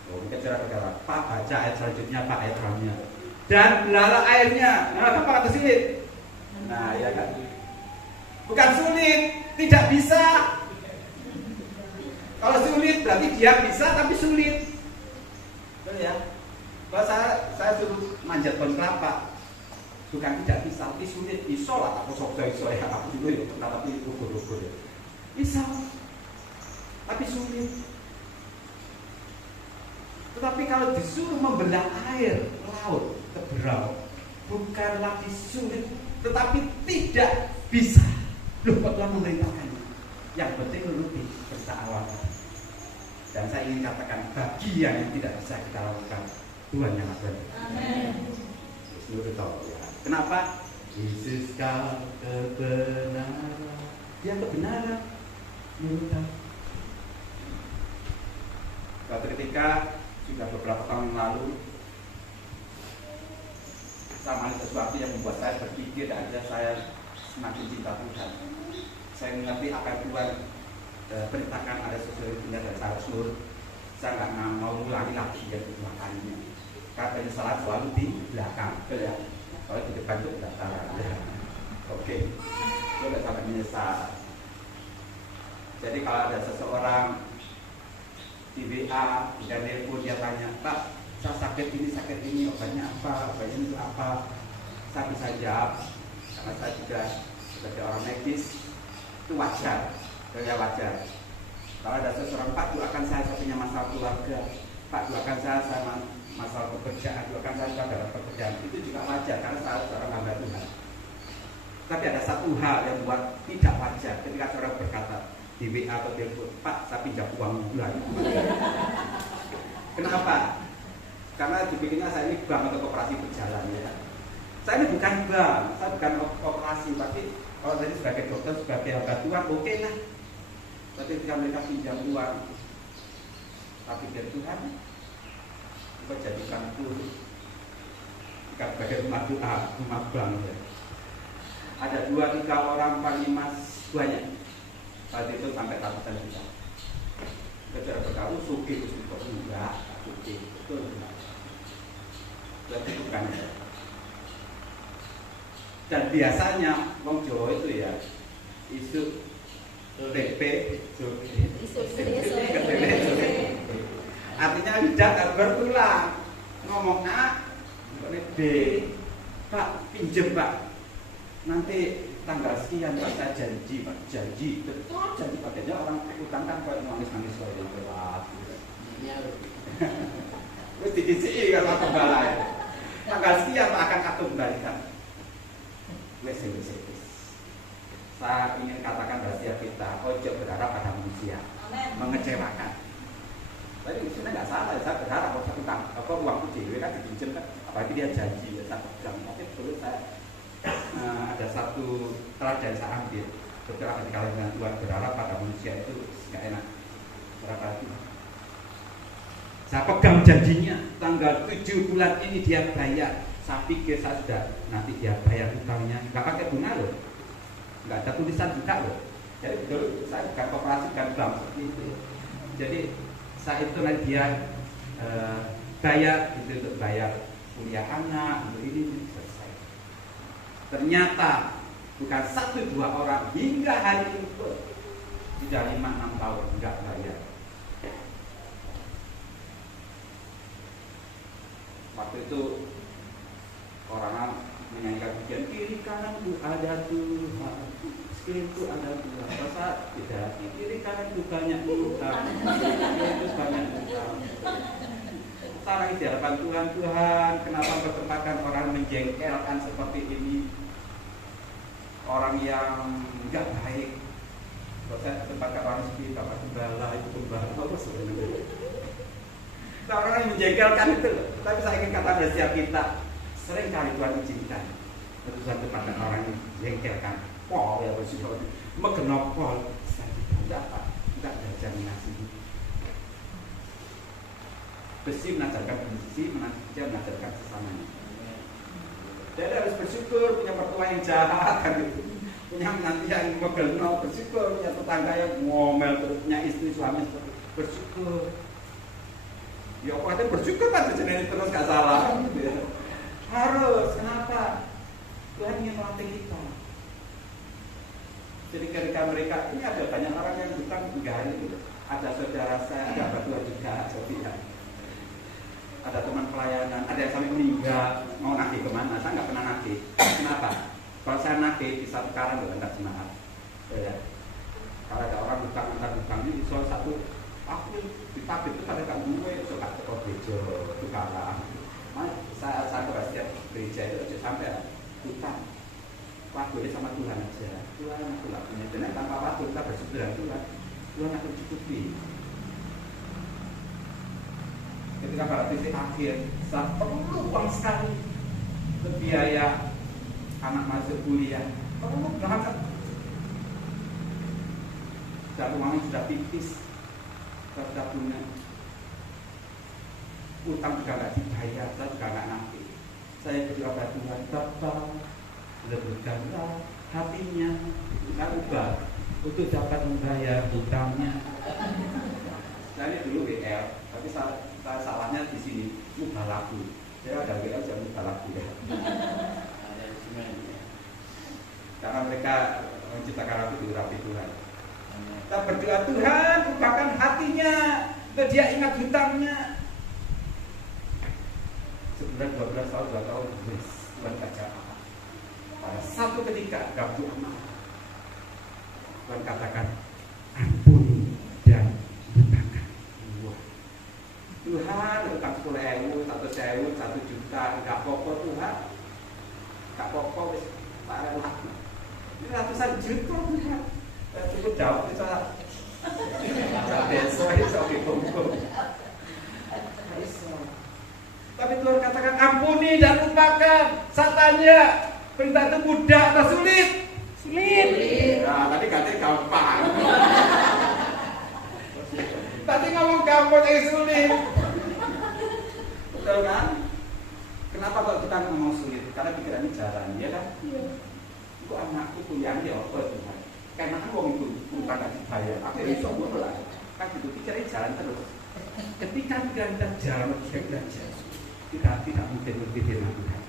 Mungkin cara berkata, Pak baca ayat selanjutnya, Pak ayat ramnya. Dan belalah airnya. Nah, apa kata sulit? Nah, ya kan. Bukan sulit, tidak bisa. Kalau sulit berarti dia bisa tapi sulit. Betul ya? Kalau saya suruh manjat pohon kelapa, bukan tidak bisa, tapi sulit. Bisa lah, aku sok ya, aku juga ya, tapi ukur ya. Bisa, tapi sulit. Tetapi kalau disuruh membelah air laut ke berau, bukan lagi sulit, tetapi tidak bisa. Loh, kok Tuhan memerintahkannya? Yang penting lebih bertakwa. Dan saya ingin katakan, bagian yang tidak bisa kita lakukan, Tuhan yang ada. Amin. Seluruh tahu ya. Kenapa? Yesus kau kebenaran. Dia kebenaran. Menurut suatu ketika sudah beberapa tahun lalu, saya melihat sesuatu yang membuat saya berpikir dan saya semakin cinta Tuhan. Saya mengerti apa yang Tuhan perintahkan, ada sesuatu yang dari saya seluruh. Saya nggak mau ulangi lagi yang kedua kalinya. Karena salah selalu di belakang, ya. Kalau di depan itu tidak salah. Ya. Oke, itu nggak sampai menyesal. Jadi kalau ada seseorang di WA dan telepon dia tanya, Pak, saya sakit ini, obatnya apa, obatnya itu apa? Saya bisa jawab, karena saya juga sebagai orang medis, itu wajar, ya wajar. Kalau ada seseorang, Pak, doakan saya punya masalah keluarga, Pak, doakan saya sama masalah pekerjaan, doakan saya dalam pekerjaan, itu juga wajar, karena saya seorang hamba Tuhan. Tapi ada satu hal yang buat tidak wajar, ketika seorang berkata di WA atau telepon, Pak, saya pinjam uang bulan. Kenapa? Karena dipikirnya saya ini bank atau koperasi berjalan ya. Saya ini bukan bank, saya bukan koperasi, tapi kalau saya sebagai dokter, sebagai hamba Tuhan, oke lah. Tapi ketika mereka pinjam uang, tapi dari Tuhan, kita jadikan itu bukan sebagai rumah doa, rumah bank ya. Ada 2-3 orang paling banyak. Saat itu sampai ratusan juta. Kecara berkata, suki itu enggak, suki itu enggak. Berarti bukan ya. Dan biasanya Wong Jawa itu ya isu PP, artinya lidah tak bertulang. Ngomong A, B, Pak pinjem Pak. Nanti tanggal sekian Pak, saya janji Pak, janji betul, janji pakainya orang utang kan kalau nangis-nangis soal yang berat terus dikisi kan aku balai tanggal sekian Pak akan aku kembalikan. Saya ingin katakan rahasia kita, ojo berharap pada manusia. Amen. Mengecewakan. Tapi di sini nggak salah, saya berharap kalau utang apa uang itu kan dipinjam kan, apalagi dia janji ya saya pegang, tapi dulu saya ada satu teladan saya ambil. Berdoa ketika dengan Tuhan, berharap pada manusia itu nggak enak. Berapa itu? Saya pegang janjinya, tanggal 7 bulan ini dia bayar. Saya pikir saya sudah nanti dia bayar hutangnya, nggak pakai bunga loh, nggak ada tulisan juga loh. Jadi dulu saya bukan koperasi, bukan bank seperti itu. Jadi saya itu nanti dia bayar itu untuk bayar kuliah anak, untuk ini selesai. Ternyata bukan 1-2 orang, hingga hari ini pun sudah 5-6 tahun nggak bayar. Waktu itu orang menyanyikan pujian, kiri kananku ada Tuhan, sekeliling ada Tuhan. Rasa tidak, kiri kananku banyak Tuhan, Yesus banyak Tuhan. Sekarang di hadapan Tuhan, Tuhan, kenapa bertempatkan orang menjengkelkan seperti ini? Orang yang enggak baik. Kalau saya tempatkan orang seperti Bapak Gembala, Ibu Gembala, apa sebenarnya? Orang yang menjengkelkan itu. Tapi saya ingin katakan setiap kita sering kali Tuhan izinkan keputusan tempatkan orang yang menjengkelkan. Pol ya bersifat mengenal pol. Saya tidak ada jaminasi. Besi mengajarkan besi, manusia mengajarkan sesamanya. Jadi harus bersyukur punya mertua yang jahat kan itu, punya menantu yang ngegelno, bersyukur punya tetangga yang ngomel, punya istri suami seperti bersyukur. Ya apa bersyukur kan sejenis terus gak salah. Harus, kenapa? Tuhan ingin melatih kita. Jadi ketika mereka ini ada banyak orang yang hutang 3 hari itu. Ada saudara saya, ada berdua juga, Sofia. Ada teman pelayanan, ada yang sampai meninggal, mau nagih kemana? Saya nggak pernah nagih. Kenapa? Kalau saya nagih di satu karang nggak ada semangat. Ya. Kalau ada orang hutang ini, soal satu, aku di pabrik itu pada tak gue suka toko gereja, itu karang. Saya kepada setiap gereja itu sampai hutang. Waktu sama Tuhan aja. Tuhan aku nggak punya. Dan tanpa waktu kita bersyukur dengan Tuhan. Tuhan aku cukupi. Ketika pada titik akhir, saya perlu uang sekali untuk biaya anak masuk kuliah, perlu banget. Dan uangnya sudah tipis, tertabungan. Utang juga nggak dibayar, saya juga nggak nanti. Saya berdoa pada Tuhan, Bapa, lembutkanlah hatinya, nggak ubah untuk dapat membayar hutangnya. Saya ini dulu WL, tapi saya salahnya di sini mubalaku. Saya ada WL jangan mubalaku ya. Karena mereka menciptakan aku diurapi Tuhan. Kita berdoa Tuhan, bukakan hatinya, biar dia ingat hutangnya. Sebulan 12 tahun, 2 tahun, Tuhan baca apa? Pada satu ketika gabung anak, Tuhan katakan, ampuni dan lupakan. Tuhan, utang 10.000, 100.000, 1 juta, enggak apa-apa Tuhan. Enggak apa-apa, wis parah laku. Ini ratusan juta Tuhan. Cukup jauh bisa. Besok iso dikumpul. Tapi Tuhan katakan ampuni dan lupakan. Saya tanya, perintah itu mudah atau sulit? Sulit. Nah, tadi katanya gampang. Tadi ngomong gampang sulit. Betul kan? Kenapa kalau kita ngomong sulit? Karena pikirannya jalan, ya kan? Iya. Itu anakku kuliah dia apa Tuhan? Karena kan wong itu utang gak dibayar. Aku itu ngono lah. Kan itu pikirannya jalan terus. Ketika pikiran kita jalan, kita tidak mungkin berpikir Tuhan.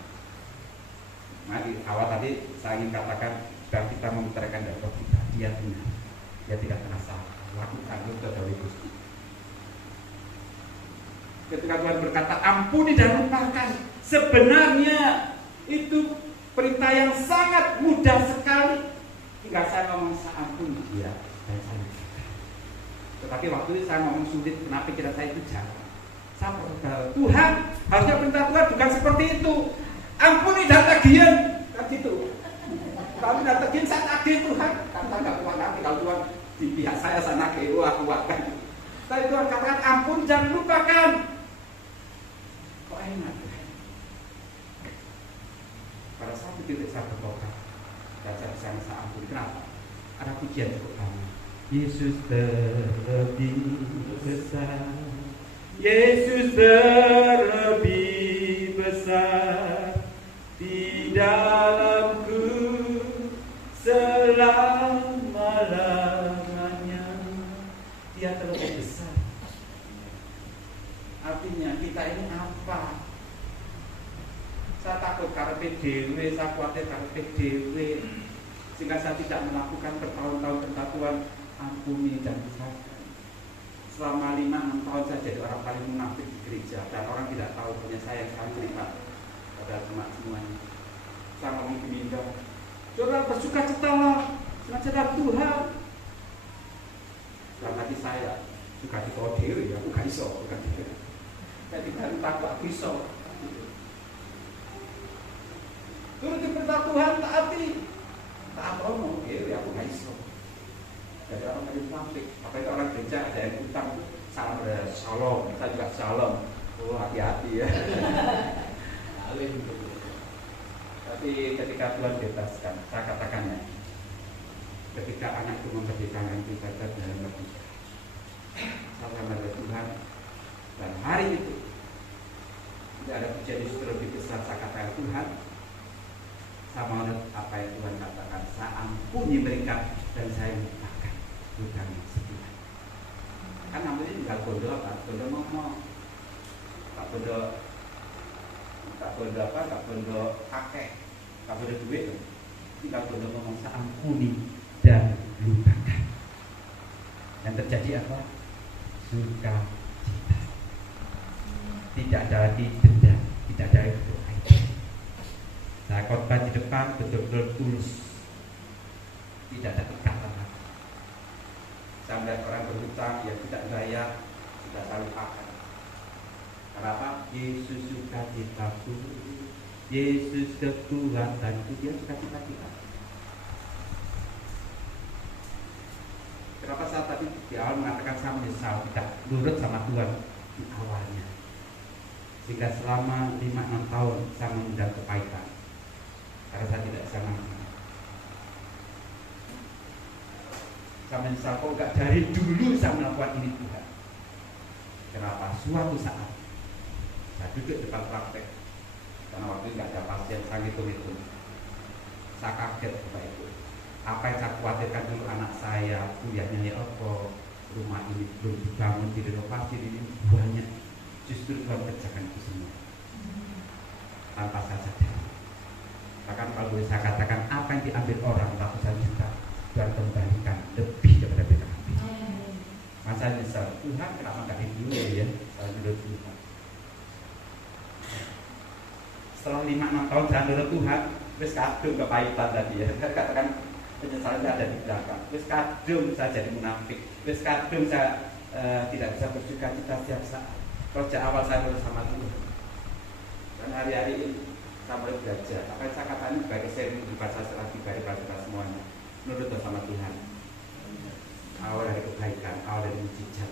Mari awal tadi saya ingin katakan supaya kita memutarkan data kita, dia benar, dia tidak pernah salah. Lakukan itu dari Gusti. Ketika Tuhan berkata ampuni dan lupakan, sebenarnya itu perintah yang sangat mudah sekali. Tinggal saya ngomong saya ampuni dia dan saya lupakan. Tetapi waktu itu saya ngomong sulit, kenapa kira saya itu jalan? Saya berkata, Tuhan, harusnya perintah Tuhan bukan seperti itu. Ampuni dan tagihan, kan gitu. Kalau tidak tagihan saya tagih Tuhan, karena nggak kuat nanti kalau Tuhan di pihak saya nagih, wah kuatkan. Tapi Tuhan katakan ampun jangan lupakan. Kok enak? Pada satu titik saya bertobat, saja bisa saya ampuni. Kenapa? Ada pujian cukup banyak. Yesus terlebih besar, Yesus terlebih besar di dalamku selama-lamanya. Dia terlebih besar. Artinya kita ini apa? Saya takut karepe dhewe, saya khawatir karepe dhewe, sehingga saya tidak melakukan bertahun-tahun persatuan. Ampuni dan pisahkan. Selama 5-6 tahun saya jadi orang paling munafik di gereja, dan orang tidak tahu punya saya yang sangat terlibat pada jemaat semuanya. Saya ngomong diminta, saudara bersuka citalah, sengaja dari Tuhan. Dalam hati saya suka cita dewi, aku gak iso, bukan gitu. Saya tidak takut aku iso. Turut diperintah Tuhan, taati. Tak ngomong dewi, aku gak iso. Jadi orang paling munafik, apalagi orang gereja ada yang utang, salam shalom, kita juga shalom. Oh hati-hati ya. Tapi ketika Tuhan bebaskan, saya katakan ya, ketika anak itu memerdekakan ibadah dalam merdeka, saya sama Tuhan, dan hari itu tidak ada pujian justru lebih besar. Saya katakan Tuhan, saya mau apa yang Tuhan katakan, saya ampuni mereka dan saya lupakan hutang yang setia. Kan namanya tinggal bodoh apa? Bodoh ngomong, tak bodoh apa? Tak bodoh kakek, tak bodoh duit. Tinggal bodoh ngomong, saya ampuni dan lupakan. Yang terjadi apa? Sukacita. Tidak ada lagi dendam, tidak ada lagi doa. Saya khotbah di depan betul-betul tulus, tidak ada ikatan. Saya melihat orang berhutang yang tidak bayar, tidak saya lupakan. Kenapa? Yesus sukacitaku, Yesus kekuatanku, dia sukacita kita. Kenapa saya tadi di awal mengatakan saya menyesal tidak nurut sama Tuhan di awalnya, sehingga selama 5-6 tahun saya mengundang kepahitan karena saya tidak bisa mengampuni. Saya menyesal kok enggak dari dulu saya melakukan ini Tuhan. Kenapa? Suatu saat saya duduk depan praktek, karena waktu itu nggak ada pasien, saya hitung-hitung. Saya kaget Bapak Ibu. Apa yang saya khawatirkan dulu anak saya, kuliahnya ya apa, rumah ini belum dibangun, direnovasi, ini banyak. Justru Tuhan kerjakan itu semua tanpa saya sadar. Bahkan kalau boleh saya katakan, apa yang diambil orang ratusan juta, Tuhan kembalikan lebih daripada kita ambil. Masa nyesal, Tuhan kenapa nggak dulu ya? Saya dulu Tuhan. Setelah 5-6 tahun saya dulu Tuhan, terus kadung kepahitan tadi ya. Katakan penyesalan ada di belakang. Terus kadung saya jadi munafik. Terus kadung saya tidak bisa bersuka cita setiap saat. Sejak awal saya dulu sama Tuhan. Dan hari-hari ini saya mulai belajar. Apa yang saya katakan sebagai sering dibaca setelah pribadi kita semuanya. Menurut sama Tuhan. Awal dari kebaikan, awal dari mujizat.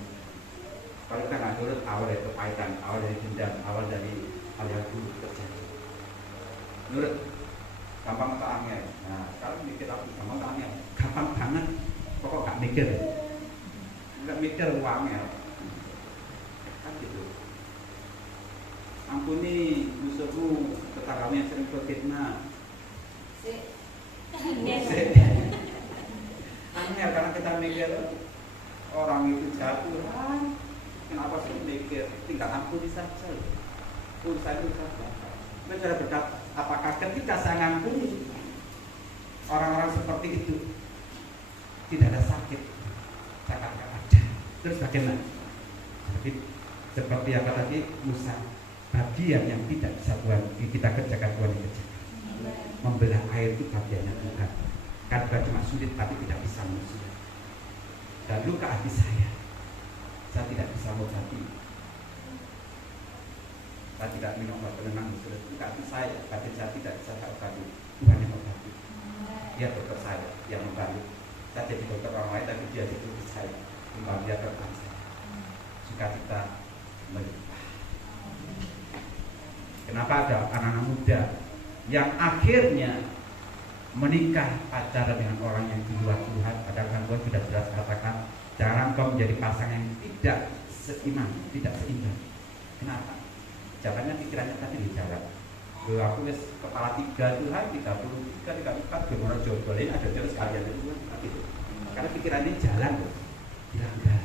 Kalau kita nggak nurut, awal dari kepahitan, awal dari dendam, awal dari hal yang buruk terjadi. Nurut, gampang atau angel. Nah, kalau mikir aku gampang atau angel, gampang banget. Pokok nggak mikir, angel. Kan gitu. Ampuni musuhmu, tetanggamu yang sering berfitnah. Angel karena kita mikir orang itu jatuh, kenapa sih mikir? Tinggal ampuni saja. Urusan itu saja. Saudara berkata, apakah ketika saya ngampuni orang-orang seperti itu tidak ada sakit? Saya katakan ada. Terus bagaimana? Seperti apa tadi, Musa, bagian yang tidak bisa Tuhan kita kerjakan, Tuhan kerjakan. Membelah air itu bagiannya Tuhan. Kan bukan cuma sulit tapi tidak bisa musuh. Dan luka hati saya tidak bisa mengobati. Saya tidak minum obat penenang, luka hati saya, batin saya tidak bisa mengobati. Tuhan yang mengobati. Dia dokter saya yang membantu. Saya jadi dokter orang lain tapi dia jadi dokter saya, membantu dia dokter saya. Sukacita melimpah. Kenapa ada anak-anak muda yang akhirnya menikah pacaran dengan orang yang di luar Tuhan, padahal kan Tuhan sudah jelas katakan jangan kau menjadi pasangan yang tidak seiman, tidak seimbang. Kenapa? Jawabannya pikirannya tadi dijawab. Aku wis kepala 3 Tuhan, 33, 34, gimana jodohin ada terus kalian itu gitu. Karena pikirannya jalan loh, dilanggar.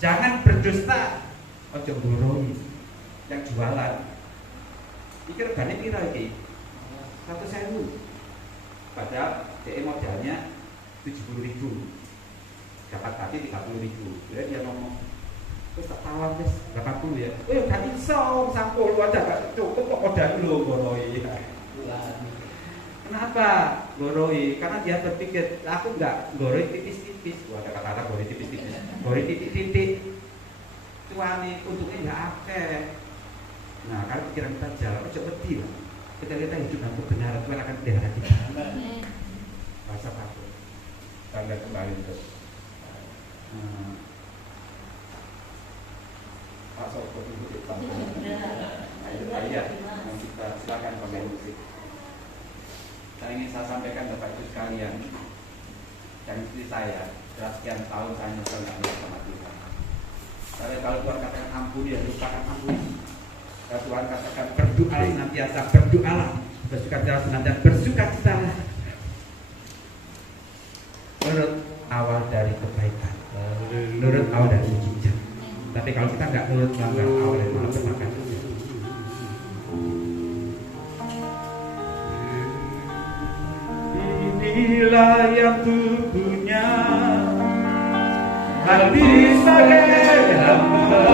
Jangan berdusta, ojo boroi yang jualan. Pikir regane pira iki? 100.000. Padahal DE modalnya 70.000. Dapat tadi 30.000. Jadi dia ngomong, terus tak tawar wis 80 ya. Oh ya gak iso, 10 aja gak cukup kok modal lho boroi. Kenapa goroi? Karena dia berpikir, aku enggak goroi tipis-tipis. Ada kata-kata goroi tipis-tipis, goroi titik-titik. Cuani untuknya enggak akeh. Nah, kalau pikiran kita jalan, coba wedi lah. Kita hidup dalam kebenaran, Tuhan akan pelihara kita. Rasa takut. Tanda kembali ke Pak Sopo itu kita. Ayat yang kita silakan pemain musik. Saya sampaikan Bapak Ibu sekalian dan istri saya, setelah sekian tahun saya nyesel sama Tuhan. Saya kalau Tuhan katakan ampuni, ya lupakan ampuni. Kalau Tuhan katakan berdoa senantiasa, berdoalah, bersukacita senantiasa, bersukacita. Menurut awal dari kebaikan, menurut awal dari mujizat. Tapi kalau kita nggak nurut, melanggar awal dari malah bermakan. Inilah yang tubuhnya hati sebagai hamba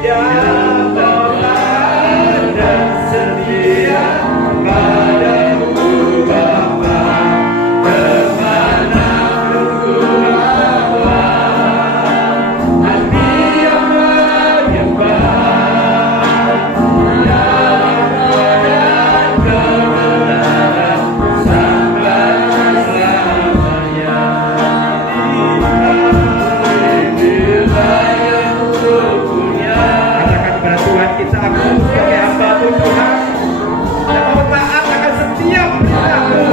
yang taat dan setia padamu Bapa, kemana ku lawan, hati yang menyembah dalam dan kebenaran sampai selamanya. Inilah yang tubuhnya. Katakan kepada Tuhan, kita aku sebagai hamba-Mu Tuhan yang mau taat akan setiap perintah-Mu.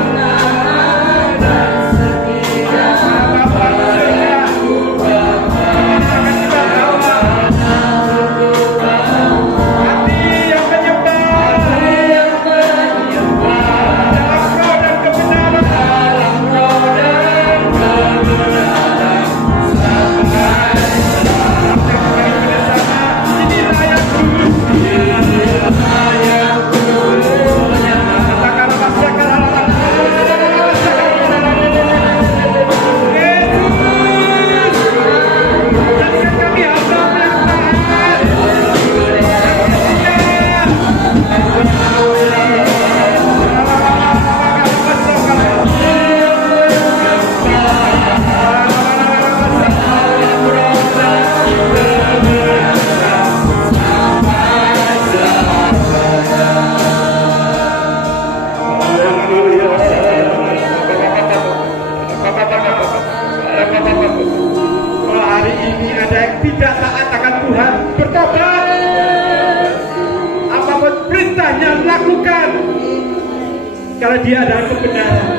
Kalau dia adalah kebenaran,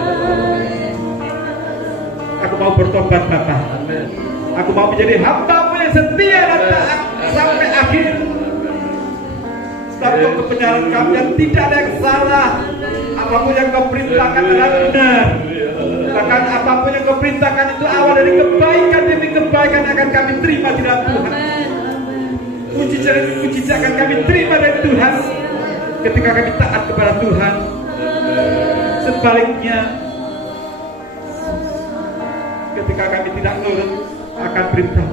aku mau bertobat Bapak. Aku mau menjadi hamba-Mu yang setia dan taat sampai akhir. Sebab kebenaran Kami dan tidak ada yang salah. Apapun yang Kau perintahkan adalah benar. Bahkan apapun yang Kau perintahkan itu awal dari kebaikan demi kebaikan akan kami terima di dalam Tuhan. Mujizat akan kami terima dari Tuhan ketika kami taat kepada Tuhan. Sebaliknya, ketika kami tidak nurut akan perintah,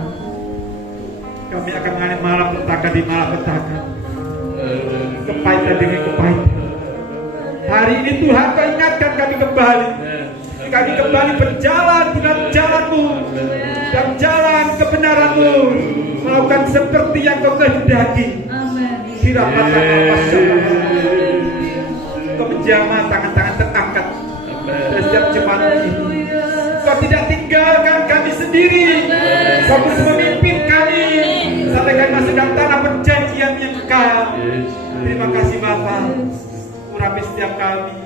kami akan mengalami malapetaka di malapetaka, kepahitan demi kepahitan. Hari ini Tuhan Kau ingatkan kami kembali. Kami kembali berjalan di dalam jalan-Mu, dalam jalan kebenaran-Mu, melakukan seperti yang Kau kehendaki. Kau menjamah tangan-tangan terangkat dari setiap jemaat ini. Kau tidak tinggalkan kami sendiri. Kau terus memimpin kami sampai kami masuk dalam tanah perjanjian yang kekal. Terima kasih Bapa. urapi setiap kami,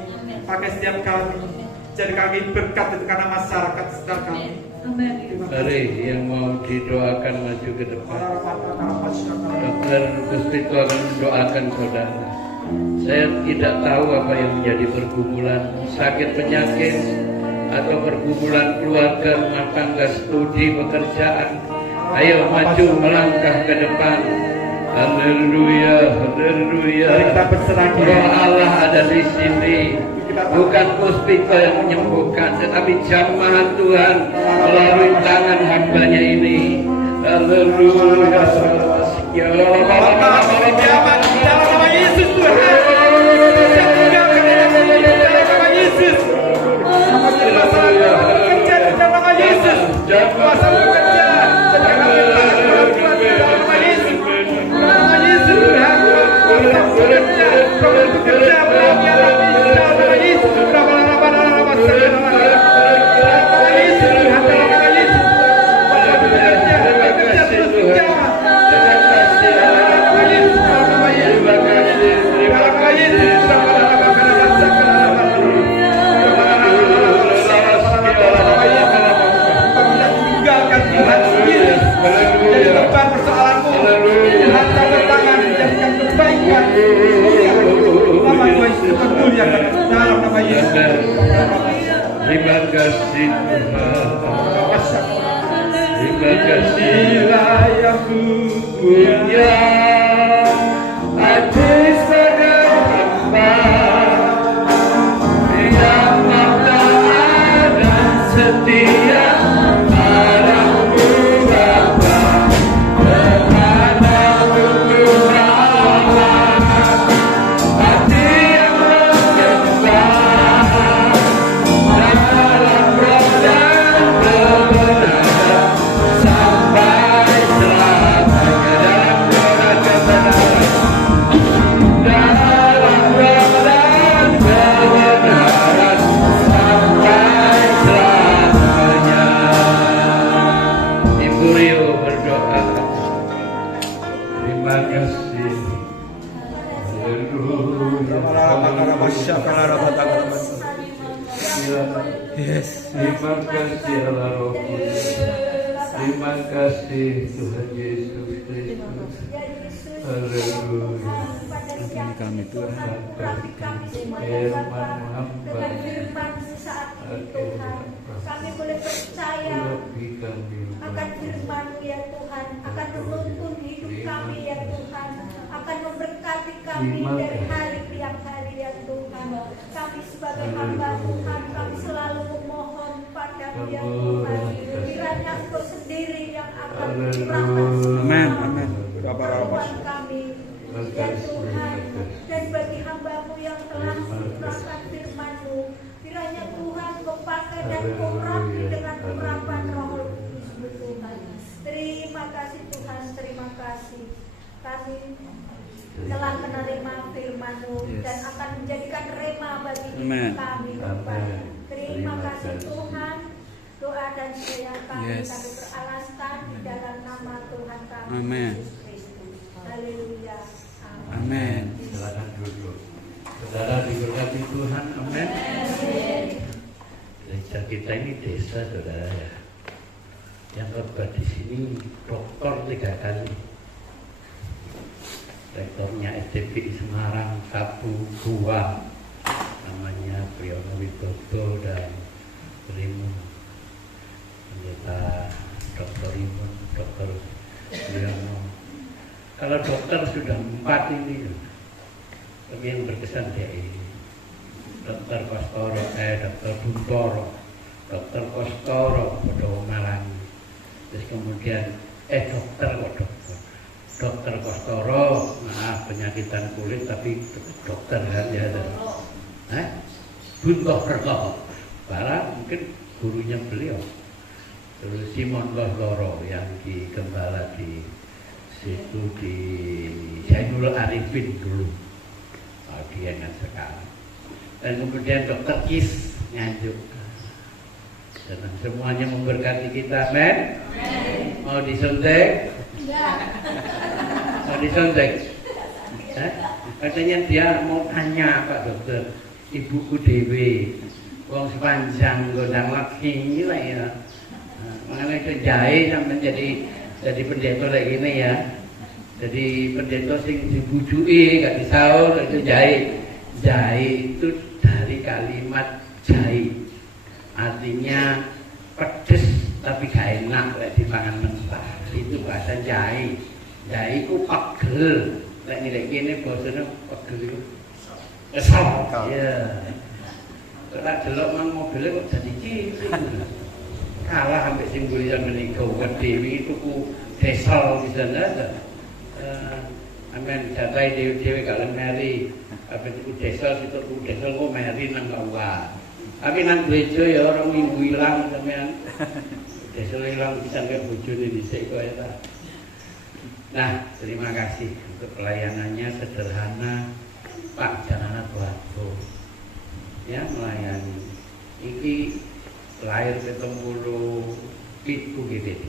pakai setiap kami, jadi kami berkat itu karena masyarakat sekitar kami. Mari yang mau didoakan maju ke depan. Dokter Puspito akan mendoakan saudara. Saya tidak tahu apa yang menjadi pergumulan sakit penyakit atau pergumulan keluarga, rumah tangga, studi, pekerjaan. Ayo maju melangkah ke depan. Haleluya, haleluya. Kita berserah diri. Roh Allah ada di sini. Bukan Puspito yang menyembuhkan, tetapi jamaah Tuhan melalui tangan hambanya ini. Haleluya. Ya Allah, dalam nama Yesus Tuhan. Dalam nama Yesus. Bekerja dalam nama Yesus. Kuasa bekerja. Dalam nama Yesus. Dalam nama Yesus Tuhan. Kuasa bekerja. Bekerja dalam nama Yesus. Terima kasih Tuhan. Terima kasihlah yang ku punya hati hamba yang taat dan setia padamu Bapa, kepadamu Tuhan, hati yang menyembah dalam roh dan kebenaran sampai selamanya. Dalam roh dan kebenaran, dalam roh dan kebenaran sampai selamanya. Ibu Rio berdoa. Terima kasih. Yes. Terima kasih Allah Roh Kudus. Terima kasih Tuhan Yesus Kristus. Haleluya. Kami Tuhan. Firman hamba. Kami boleh percaya akan firman-Mu ya Tuhan, akan menuntun hidup kami ya Tuhan, akan memberkati kami dari hari tiap hari ya Tuhan. Kami sebagai hamba Tuhan, kami selalu memohon padamu ya Tuhan, kiranya Engkau sendiri yang akan mencurahkan Amin. kehidupan kami ya Tuhan. Dan bagi hamba-Mu yang telah mencurahkan firman-Mu, kiranya Tuhan Kau pakai dan Kau urapi dengan urapan Roh Kudus-Mu Tuhan. Terima kasih Tuhan, terima kasih. Kami telah menerima firman-Mu dan akan menjadikan rema bagi hidup kami Tuhan. Terima kasih Tuhan. Doa dan doa kami kami beralaskan di dalam nama Tuhan kami Yesus Kristus. Haleluya. Amin. Silakan duduk. Saudara diberkati Tuhan. Amin. Gereja kita ini desa saudara ya. Yang khotbah di sini doktor 3 kali. Rektornya STP Semarang 1, 2, namanya Priyono Widodo dan Rimun. Pendeta Dr. Rimun, Dr. Priyono. Kalau dokter sudah 4 ini, tapi yang berkesan dia ini Dr. Kostoro, Dr. Buntoro, Dr. Kostoro, Bodo Malang. Terus kemudian Dokter Kostoro, penyakitan kulit tapi dokter kan ya. Buntoro, para mungkin gurunya beliau. Terus Simon Loro yang di Gembala di situ di Zainul Arifin dulu. Dia ingat sekali. Dan kemudian Dokter Kis Nganjuk. Dan semuanya memberkati kita, amin. Mau disuntik? Mau disuntik? Katanya dia mau tanya Pak Dokter, ibuku Dewi, wong sepanjang gondang laki lah ya. Mengenai itu jahe sampai jadi pendeta kayak gini ya. Jadi pendeta sing dibujui gak disaur itu jahe. Jahe itu dari kalimat jahe, artinya pedes tapi gak enak lek dipangan mentah. Itu bahasa jahe. Jahe itu pegel. Lek ngene basane pegel iku. Kesel. Iya. Ora delok mang mobilnya kok jadi cilik. Kalah sampai simbolisan menikah uang Dewi itu ku desal di sana. Amin jatai Dewi kalian meri. Apa itu desal itu ku desal kok meri nang kawah. Tapi nang gereja ya orang minggu hilang sampean. Desal hilang bisa nggak bojone dhisik kok ya. Nah, terima kasih untuk pelayanannya sederhana Pak Janana Tuhanku. Ya melayani. Iki lahir ketemu pitu GBD,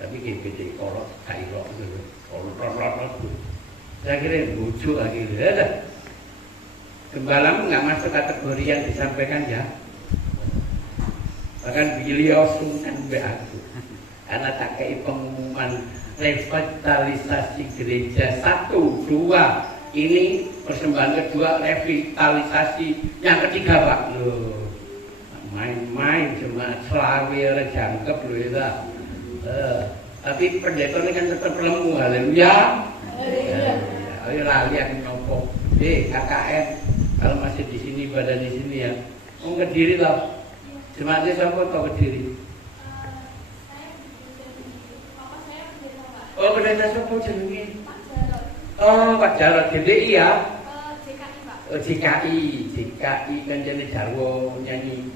tapi GBD kolot kairok gitu, kolot. Saya kira lucu lagi, ada. Gembalamu nggak masuk kategori yang disampaikan ya. Bahkan beliau sungkan aku, karena tak kei pengumuman revitalisasi gereja 1, 2. Ini persembahan kedua, revitalisasi yang ketiga Pak. Loh. Main-main cuma selawe orang jangkep loh itu. Tapi pendeta ini kan tetap lemu, haleluya. Ayo lali aku nopo. KKN kalau masih di sini pada di sini ya. Mau Kediri lah. Jemaatnya siapa tau Kediri? Oh pendeta siapa jenenge? Oh Pak Jarot GDI ya. JKI kan jadi Jarwo nyanyi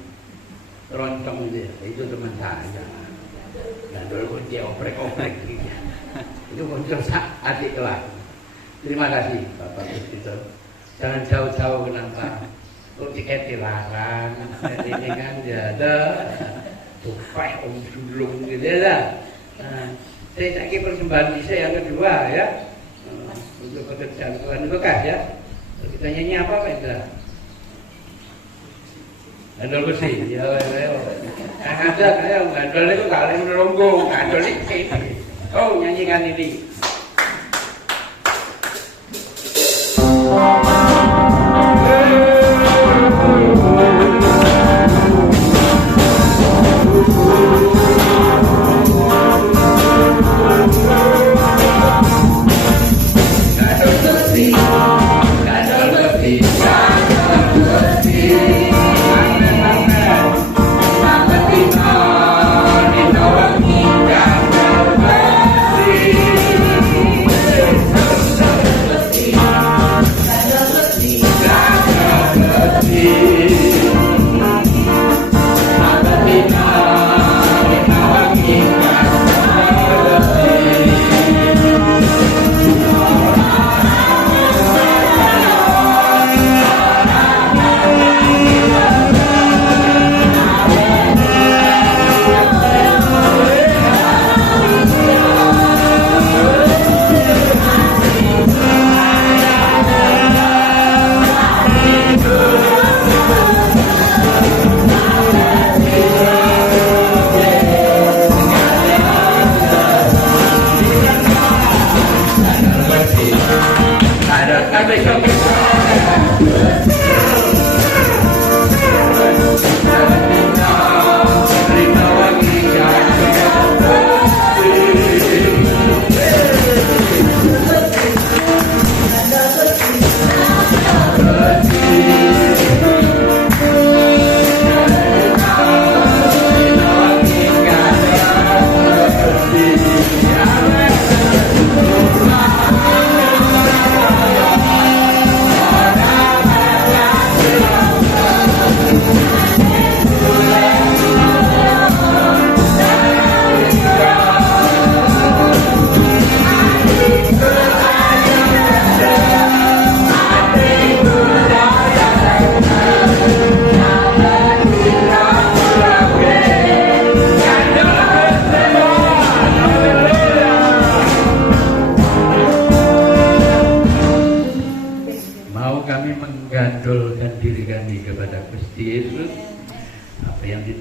Roncong itu teman saya. Dan dulu pun dia oprek gitu. Itu muncul adik kelas. Terima kasih Bapak Presiden. Jangan jauh-jauh kenapa? Kok tiket dilarang? Ini kan ya ada tupai om sulung gitu ya. Saya lagi persembahan bisa yang kedua ya. Untuk pekerjaan Tuhan bekas ya. Kita nyanyi apa Pak Indra? Gandol besi, ya ada kayak gandol itu kalian meronggo, gandol ini. Oh nyanyikan ini.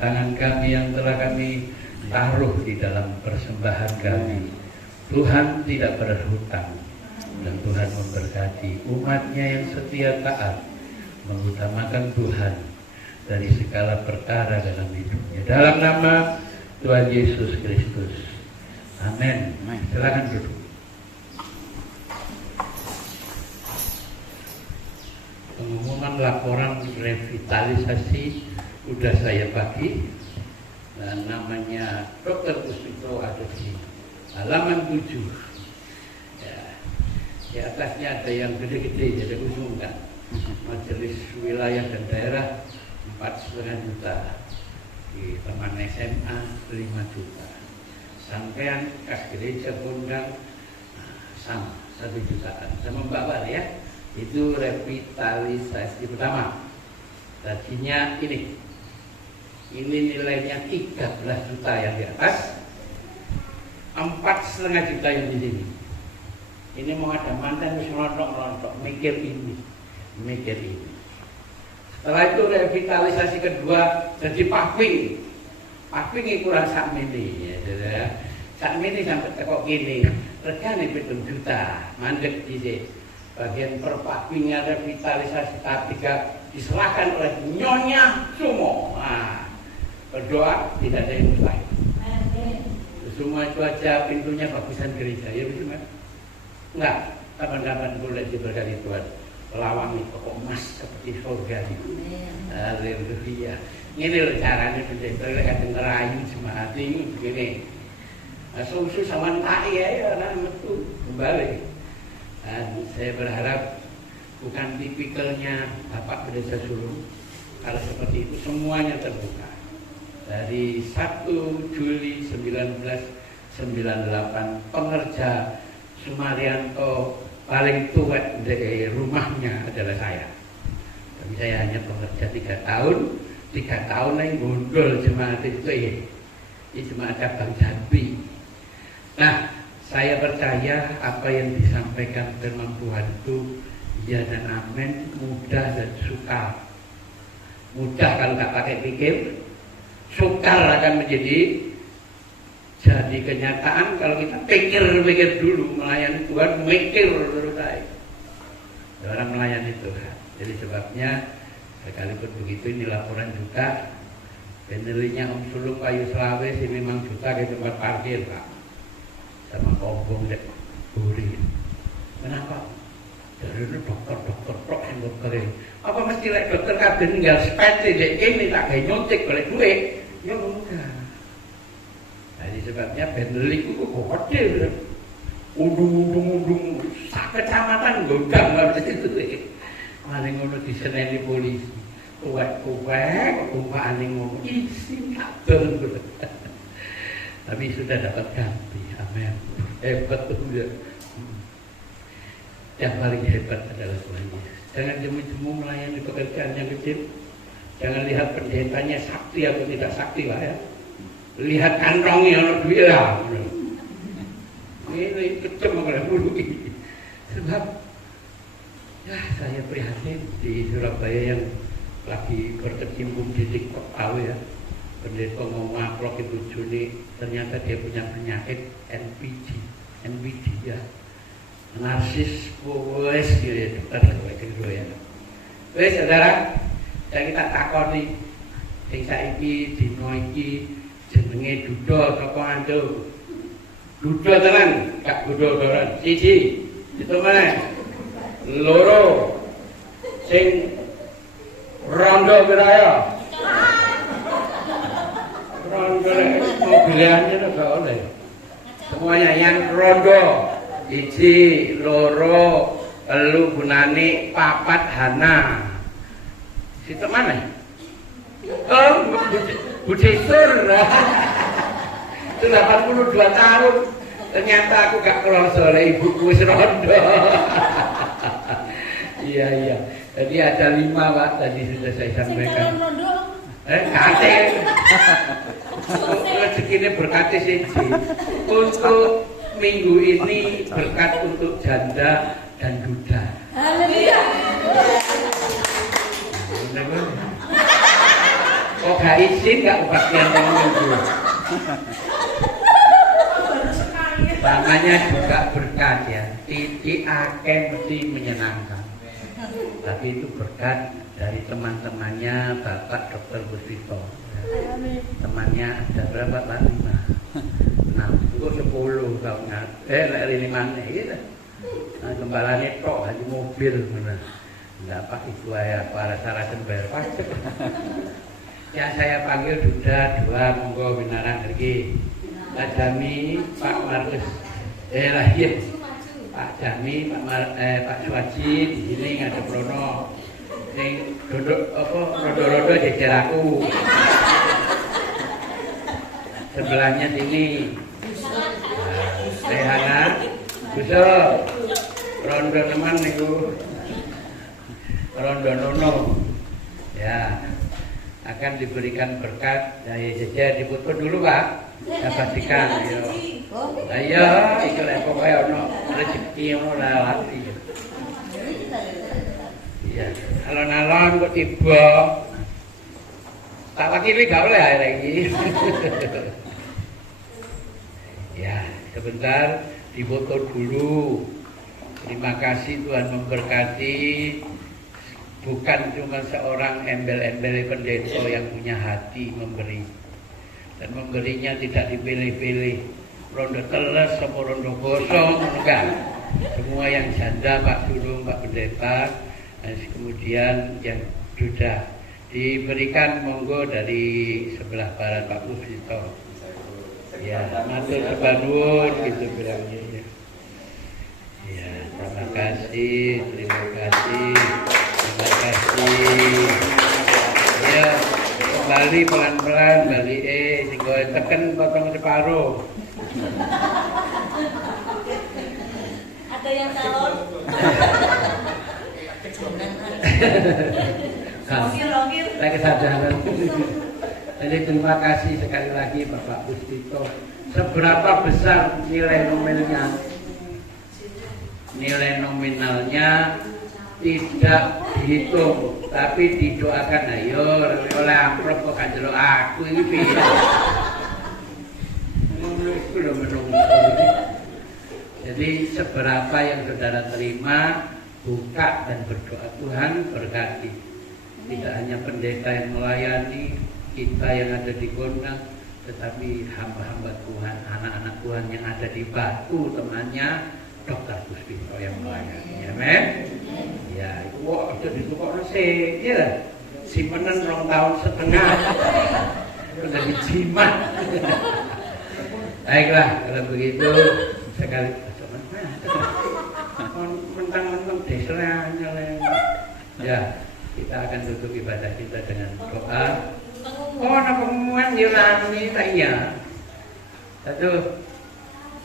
tangan kami yang telah kami taruh di dalam persembahan kami. Tuhan tidak berhutang, dan Tuhan memberkati umatnya yang setia taat, mengutamakan Tuhan dari segala perkara dalam hidupnya. Dalam nama Tuhan Yesus Kristus. Amin. Silakan duduk. Pengumuman laporan revitalisasi sudah saya bagi, dan namanya Dr. Puspito ada di halaman 7. Ya, di atasnya ada yang gede-gede, jadi usungkan. Majelis wilayah dan daerah 4,5 juta, di teman SMA 5 juta, sampean kas gereja kondang sama 1 jutaan, sama Mbak Bar ya. Itu revitalisasi pertama. Tadinya ini nilainya 13 juta yang di atas, 4,5 juta yang di sini. Ini mau ada mantan rontok mikir ini. Setelah itu revitalisasi kedua jadi paving. Paving kurang sak mini ya. Sak mini sampai tekok gini. Regane 7 juta, mandek di bagian perpavingnya revitalisasi tahap 3 diserahkan oleh Nyonya Sumo. Nah, berdoa tidak ada yang mustahil. Semua cuaca pintunya bagusan gereja, ya betul kan? Enggak, kapan-kapan boleh diberkati Tuhan. Lawang itu kok emas seperti surga itu. Haleluya. Ini loh caranya pendeta kadang ngerayu jemaat ini begini. Susu sama tai ya, orang itu kembali. Dan saya berharap bukan tipikalnya Bapak Pendeta Sulung. Kalau seperti itu semuanya terbuka. Dari 1 Juli 1998 pengerja Sumaryanto paling tua dari rumahnya adalah saya. Tapi saya hanya pengerja 3 tahun. 3 tahun yang gondol jemaat itu ya. Ini jemaat cabang Jambi. Nah, saya percaya apa yang disampaikan firman Tuhan itu ya dan amin, mudah dan sukar. Mudah kalau tak pakai pikir, sukar akan menjadi jadi kenyataan kalau kita pikir dulu. Melayani Tuhan, mikir dulu saya. Orang melayani Tuhan. Jadi sebabnya sekalipun begitu ini laporan juga. Benelinya Om Sulung Kayu Selawe sih memang juta ke tempat parkir Pak. Sama kombong dek buri. Kenapa? Dari itu dokter yang dokter ini. Apa mesti lek dokter kabeh tinggal sepete dek kene tak gawe nyuntik golek duit? Ya enggak. Jadi sebabnya Bentley itu kok gede. Undung sak kecamatan gondang harus itu. Maling ngono diseneni polisi. Kuwek umpamane ngono isi kabel. Tapi sudah dapat ganti. Amin. Hebat tuh ya. Yang paling hebat adalah Tuhan Yesus. Jangan jemu-jemu melayani pekerjaan yang kecil. Jangan lihat pendetanya sakti atau tidak sakti lah ya. Lihat kantongnya ono duit lah. Ini kecem oleh bulu ini. Sebab ya saya prihatin di Surabaya yang lagi berkecimpung di TikTok tahu ya. Pendeta mau ngaplok itu Juni, ternyata dia punya penyakit NPD ya, narsis wes gitu dokter gitu ya. Wes saudara, saya kita takoni sing saiki dino iki jenenge Duda saka Antuk. Duda tenan, gak Duda-dudan. Siji, itu mana? Loro sing rondo beraya. Rondo mobilannya itu gak oleh. Semuanya yang rondo 1, 2, 3 gunane 4 hana. Situ mana? Oh, Budesur. Itu 82 tahun. Ternyata aku gak kerasa oleh ibuku wis rondo. Iya. Jadi ada 5 Pak tadi sudah saya sampaikan. Kate. Rezekinya berkati siji. Untuk minggu ini berkat untuk janda dan duda. Haleluya. Kok gak izin gak kebaktian minggu. Namanya juga berkat ya. Titik akeh mesti menyenangkan. Tapi itu berkat dari teman-temannya Bapak Dr. Busito. Temannya ada berapa Pak? 5. 6, kok 10 tahunnya. Lek mana gitu. Nah, gembalanya tok haji mobil mana. Enggak Pak, itu ya para sarasen bayar pajak. Ya saya panggil Duda 2 monggo binaran lagi. Pak Jami, Pak Markus. Lahir. Pak Jami, Pak Suwaji di sini ada Prono. Ning duduk apa rodo-rodo jejer aku. Sebelahnya sini. Rehana, Buso, Rondo teman niku. Rondo Nono. Ya. Akan diberikan berkat dari jejer diputus dulu Pak. Ya pastikan yo. Ayo, iku lek pokoke ono rezeki ono lewati. Iya, alon-alon kok tiba. Tak wakili gak oleh akhir ini. Ya, sebentar difoto dulu. Terima kasih Tuhan memberkati. Bukan cuma seorang embel-embel pendeta yang punya hati memberi. Dan memberinya tidak dipilih-pilih. Rondo teles sama rondo gosong, enggak. Semua yang janda Pak Sulung, Pak Pendeta. Dan kemudian yang sudah diberikan monggo dari sebelah barat Pak Busito. Ya, matur sebanun gitu bilangnya. Ya, terima kasih, terima kasih, terima kasih. Ya, kembali pelan-pelan, balik sehingga tekan potong separuh. Ada yang calon? Longir. Saya kesadaran. Jadi terima kasih sekali lagi Bapak Busito. Seberapa besar nilai nominalnya? Nilai nominalnya tidak dihitung, tapi didoakan. Ayo, oleh amplop kok kan jelo aku ini piye? Itu loh menunggu. Jadi seberapa yang saudara terima, buka dan berdoa Tuhan berkati. Tidak hanya pendeta yang melayani, kita yang ada di gondang, tetapi hamba-hamba Tuhan, anak-anak Tuhan yang ada di Batu, temannya Dr. Busito yang melayani. Amin. Ya, itu kok ditukar sih, ya. Simenan 2 tahun setengah. Udah dijimat. Baiklah, kalau begitu sekali mentang-mentang desanya ya, kita akan tutup ibadah kita dengan doa. Oh, ada pengumuman Yunani tak iya. Satu,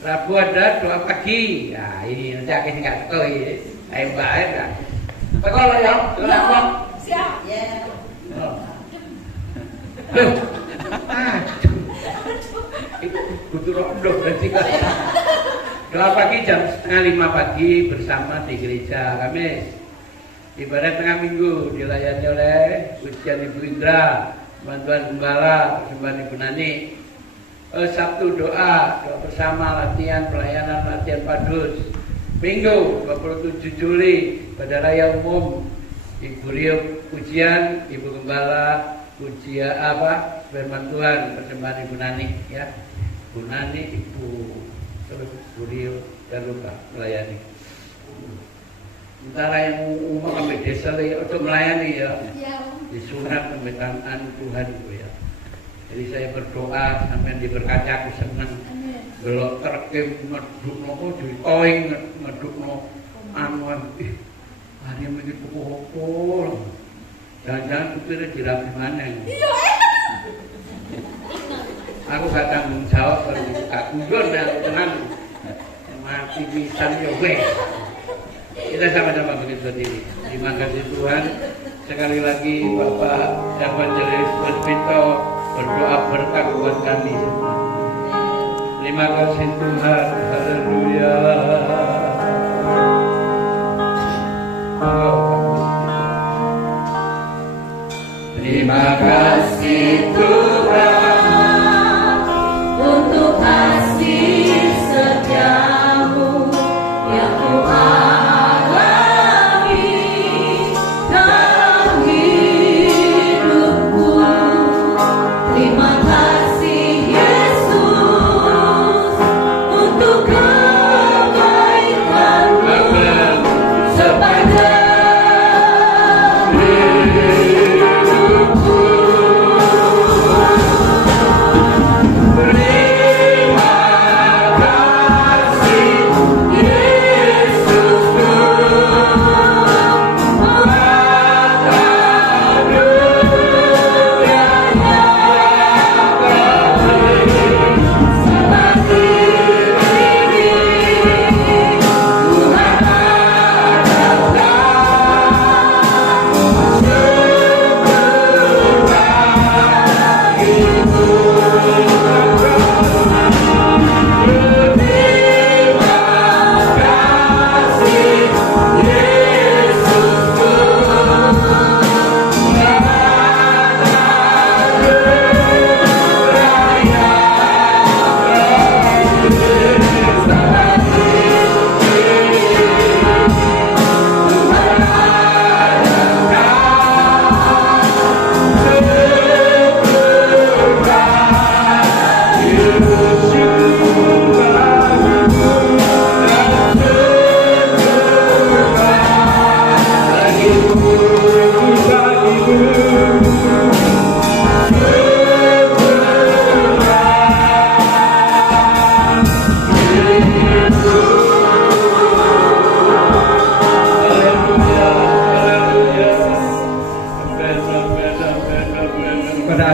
Rabu ada doa pagi. Nah, ini nanti akan nggak tahu ini. Ayo baik kan. Kalau ya, kenapa? Siap. Ya. Butuh rondo berarti kan. Doa pagi jam 4:30 pagi bersama di gereja Kamis. Ibadah tengah minggu dilayani oleh ujian Ibu Indra, bantuan gembala, persembahan Ibu Nani. Sabtu doa bersama, latihan pelayanan, latihan padus. Minggu 27 Juli pada raya umum Ibu Rio ujian, Ibu Gembala ujian firman Tuhan, persembahan Ibu Nani ya. Ibu Nani, Ibu terus Ibu Rio dan lupa melayani. Sementara yang umum sampai desa untuk melayani ya. Disunat pembetaan Tuhan itu ya. Jadi saya berdoa sampai diberkati, aku senang. Belok terkem ngedukno kok ditoing ngedukno anuan. Hari ini pokok-pokok. Jangan-jangan supirnya dirapi mana. Aku gak tanggung jawab kalau dibuka kunjur dan tenang. Mati pisan ya weh. Kita sama-sama begitu diri. Terima kasih Tuhan. Sekali lagi Bapak Evangelis Busito berdoa berkat buat kami semua. Terima kasih Tuhan. Haleluya. Terima kasih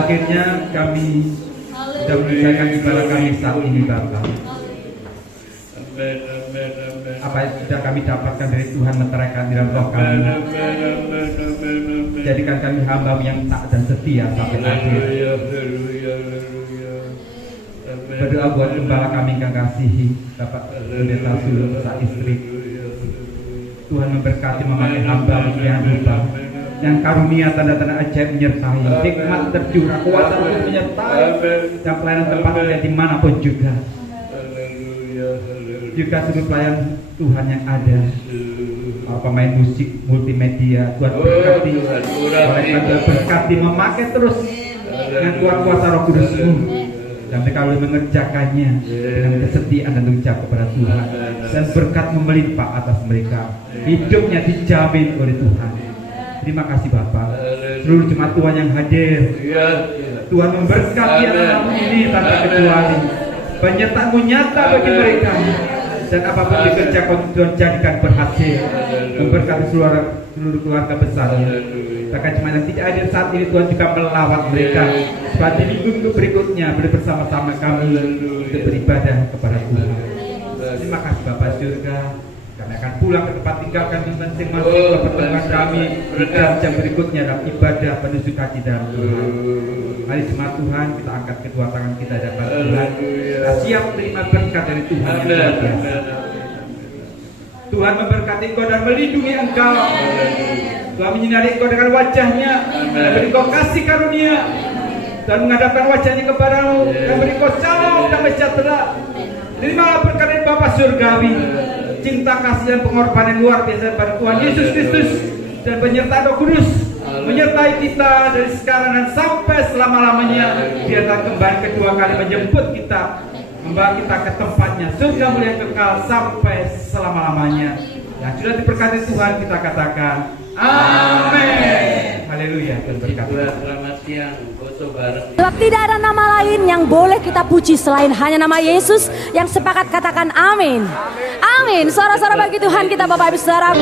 akhirnya kami sudah menyelesaikan ibadah kami saat ini Bapa. Apa yang sudah kami dapatkan dari Tuhan meteraikan di dalam roh kami. Jadikan kami hamba yang taat dan setia sampai akhir. Berdoa buat gembala kami yang kasihi Bapak Pendeta Sulung sang istri. Tuhan memberkati memakai hamba yang lupa, yang karunia tanda-tanda ajaib menyertai, hikmat tercurah, kuasa untuk menyertai, dan pelayanan tempatnya dimanapun juga. Juga seluruh pelayan Tuhan yang ada, pemain musik multimedia, Tuhan berkati, Tuhan berkati memakai terus dengan kuasa Roh Kudus-Mu, dan mereka boleh mengerjakannya dengan kesetiaan dan tanggung jawab kepada Tuhan, dan berkat melimpah atas mereka, hidupnya dijamin oleh Tuhan. Terima kasih Bapak, seluruh jemaat Tuhan yang hadir, Tuhan memberkati anak-anak ini tanpa kecuali, penyertaan-Mu nyata bagi mereka, dan apapun dikerjakan Tuhan jadikan berhasil, memberkati seluruh keluarga besarnya. Bahkan jemaat yang tidak hadir saat ini Tuhan juga melawat mereka, supaya di minggu berikutnya boleh bersama-sama kami untuk beribadah kepada Tuhan. Terima kasih Bapak surga. Kami akan pulang ke tempat tinggal kami masing-masing, pertemuan kami di jam berikutnya dalam ibadah penuh sukacita dalam Tuhan. Mari jemaat Tuhan, kita angkat kedua tangan kita di hadapan Tuhan. Kita siap terima berkat dari Tuhan yang luar biasa. Tuhan memberkati engkau dan melindungi engkau. Tuhan menyinari engkau dengan wajahnya dan beri engkau kasih karunia, dan menghadapkan wajahnya kepadamu dan beri engkau shalom dan sejahtera. Terimalah berkat dari Bapa surgawi, cinta kasih dan pengorbanan luar biasa pada Tuhan Yesus Kristus, dan penyertaan Roh Kudus menyertai kita dari sekarang dan sampai selama-lamanya. Dia akan kembali kedua kali menjemput kita, membawa kita ke tempatnya, surga mulia kekal sampai selama-lamanya. Yang sudah diberkati Tuhan kita katakan amin. Haleluya. Dan berkat. Selamat siang, foto bareng. Sebab tidak ada nama lain yang boleh kita puji selain hanya nama Yesus. Yang sepakat katakan amin. Amin. Suara-suara bagi Tuhan kita Bapak Ibu Saudara.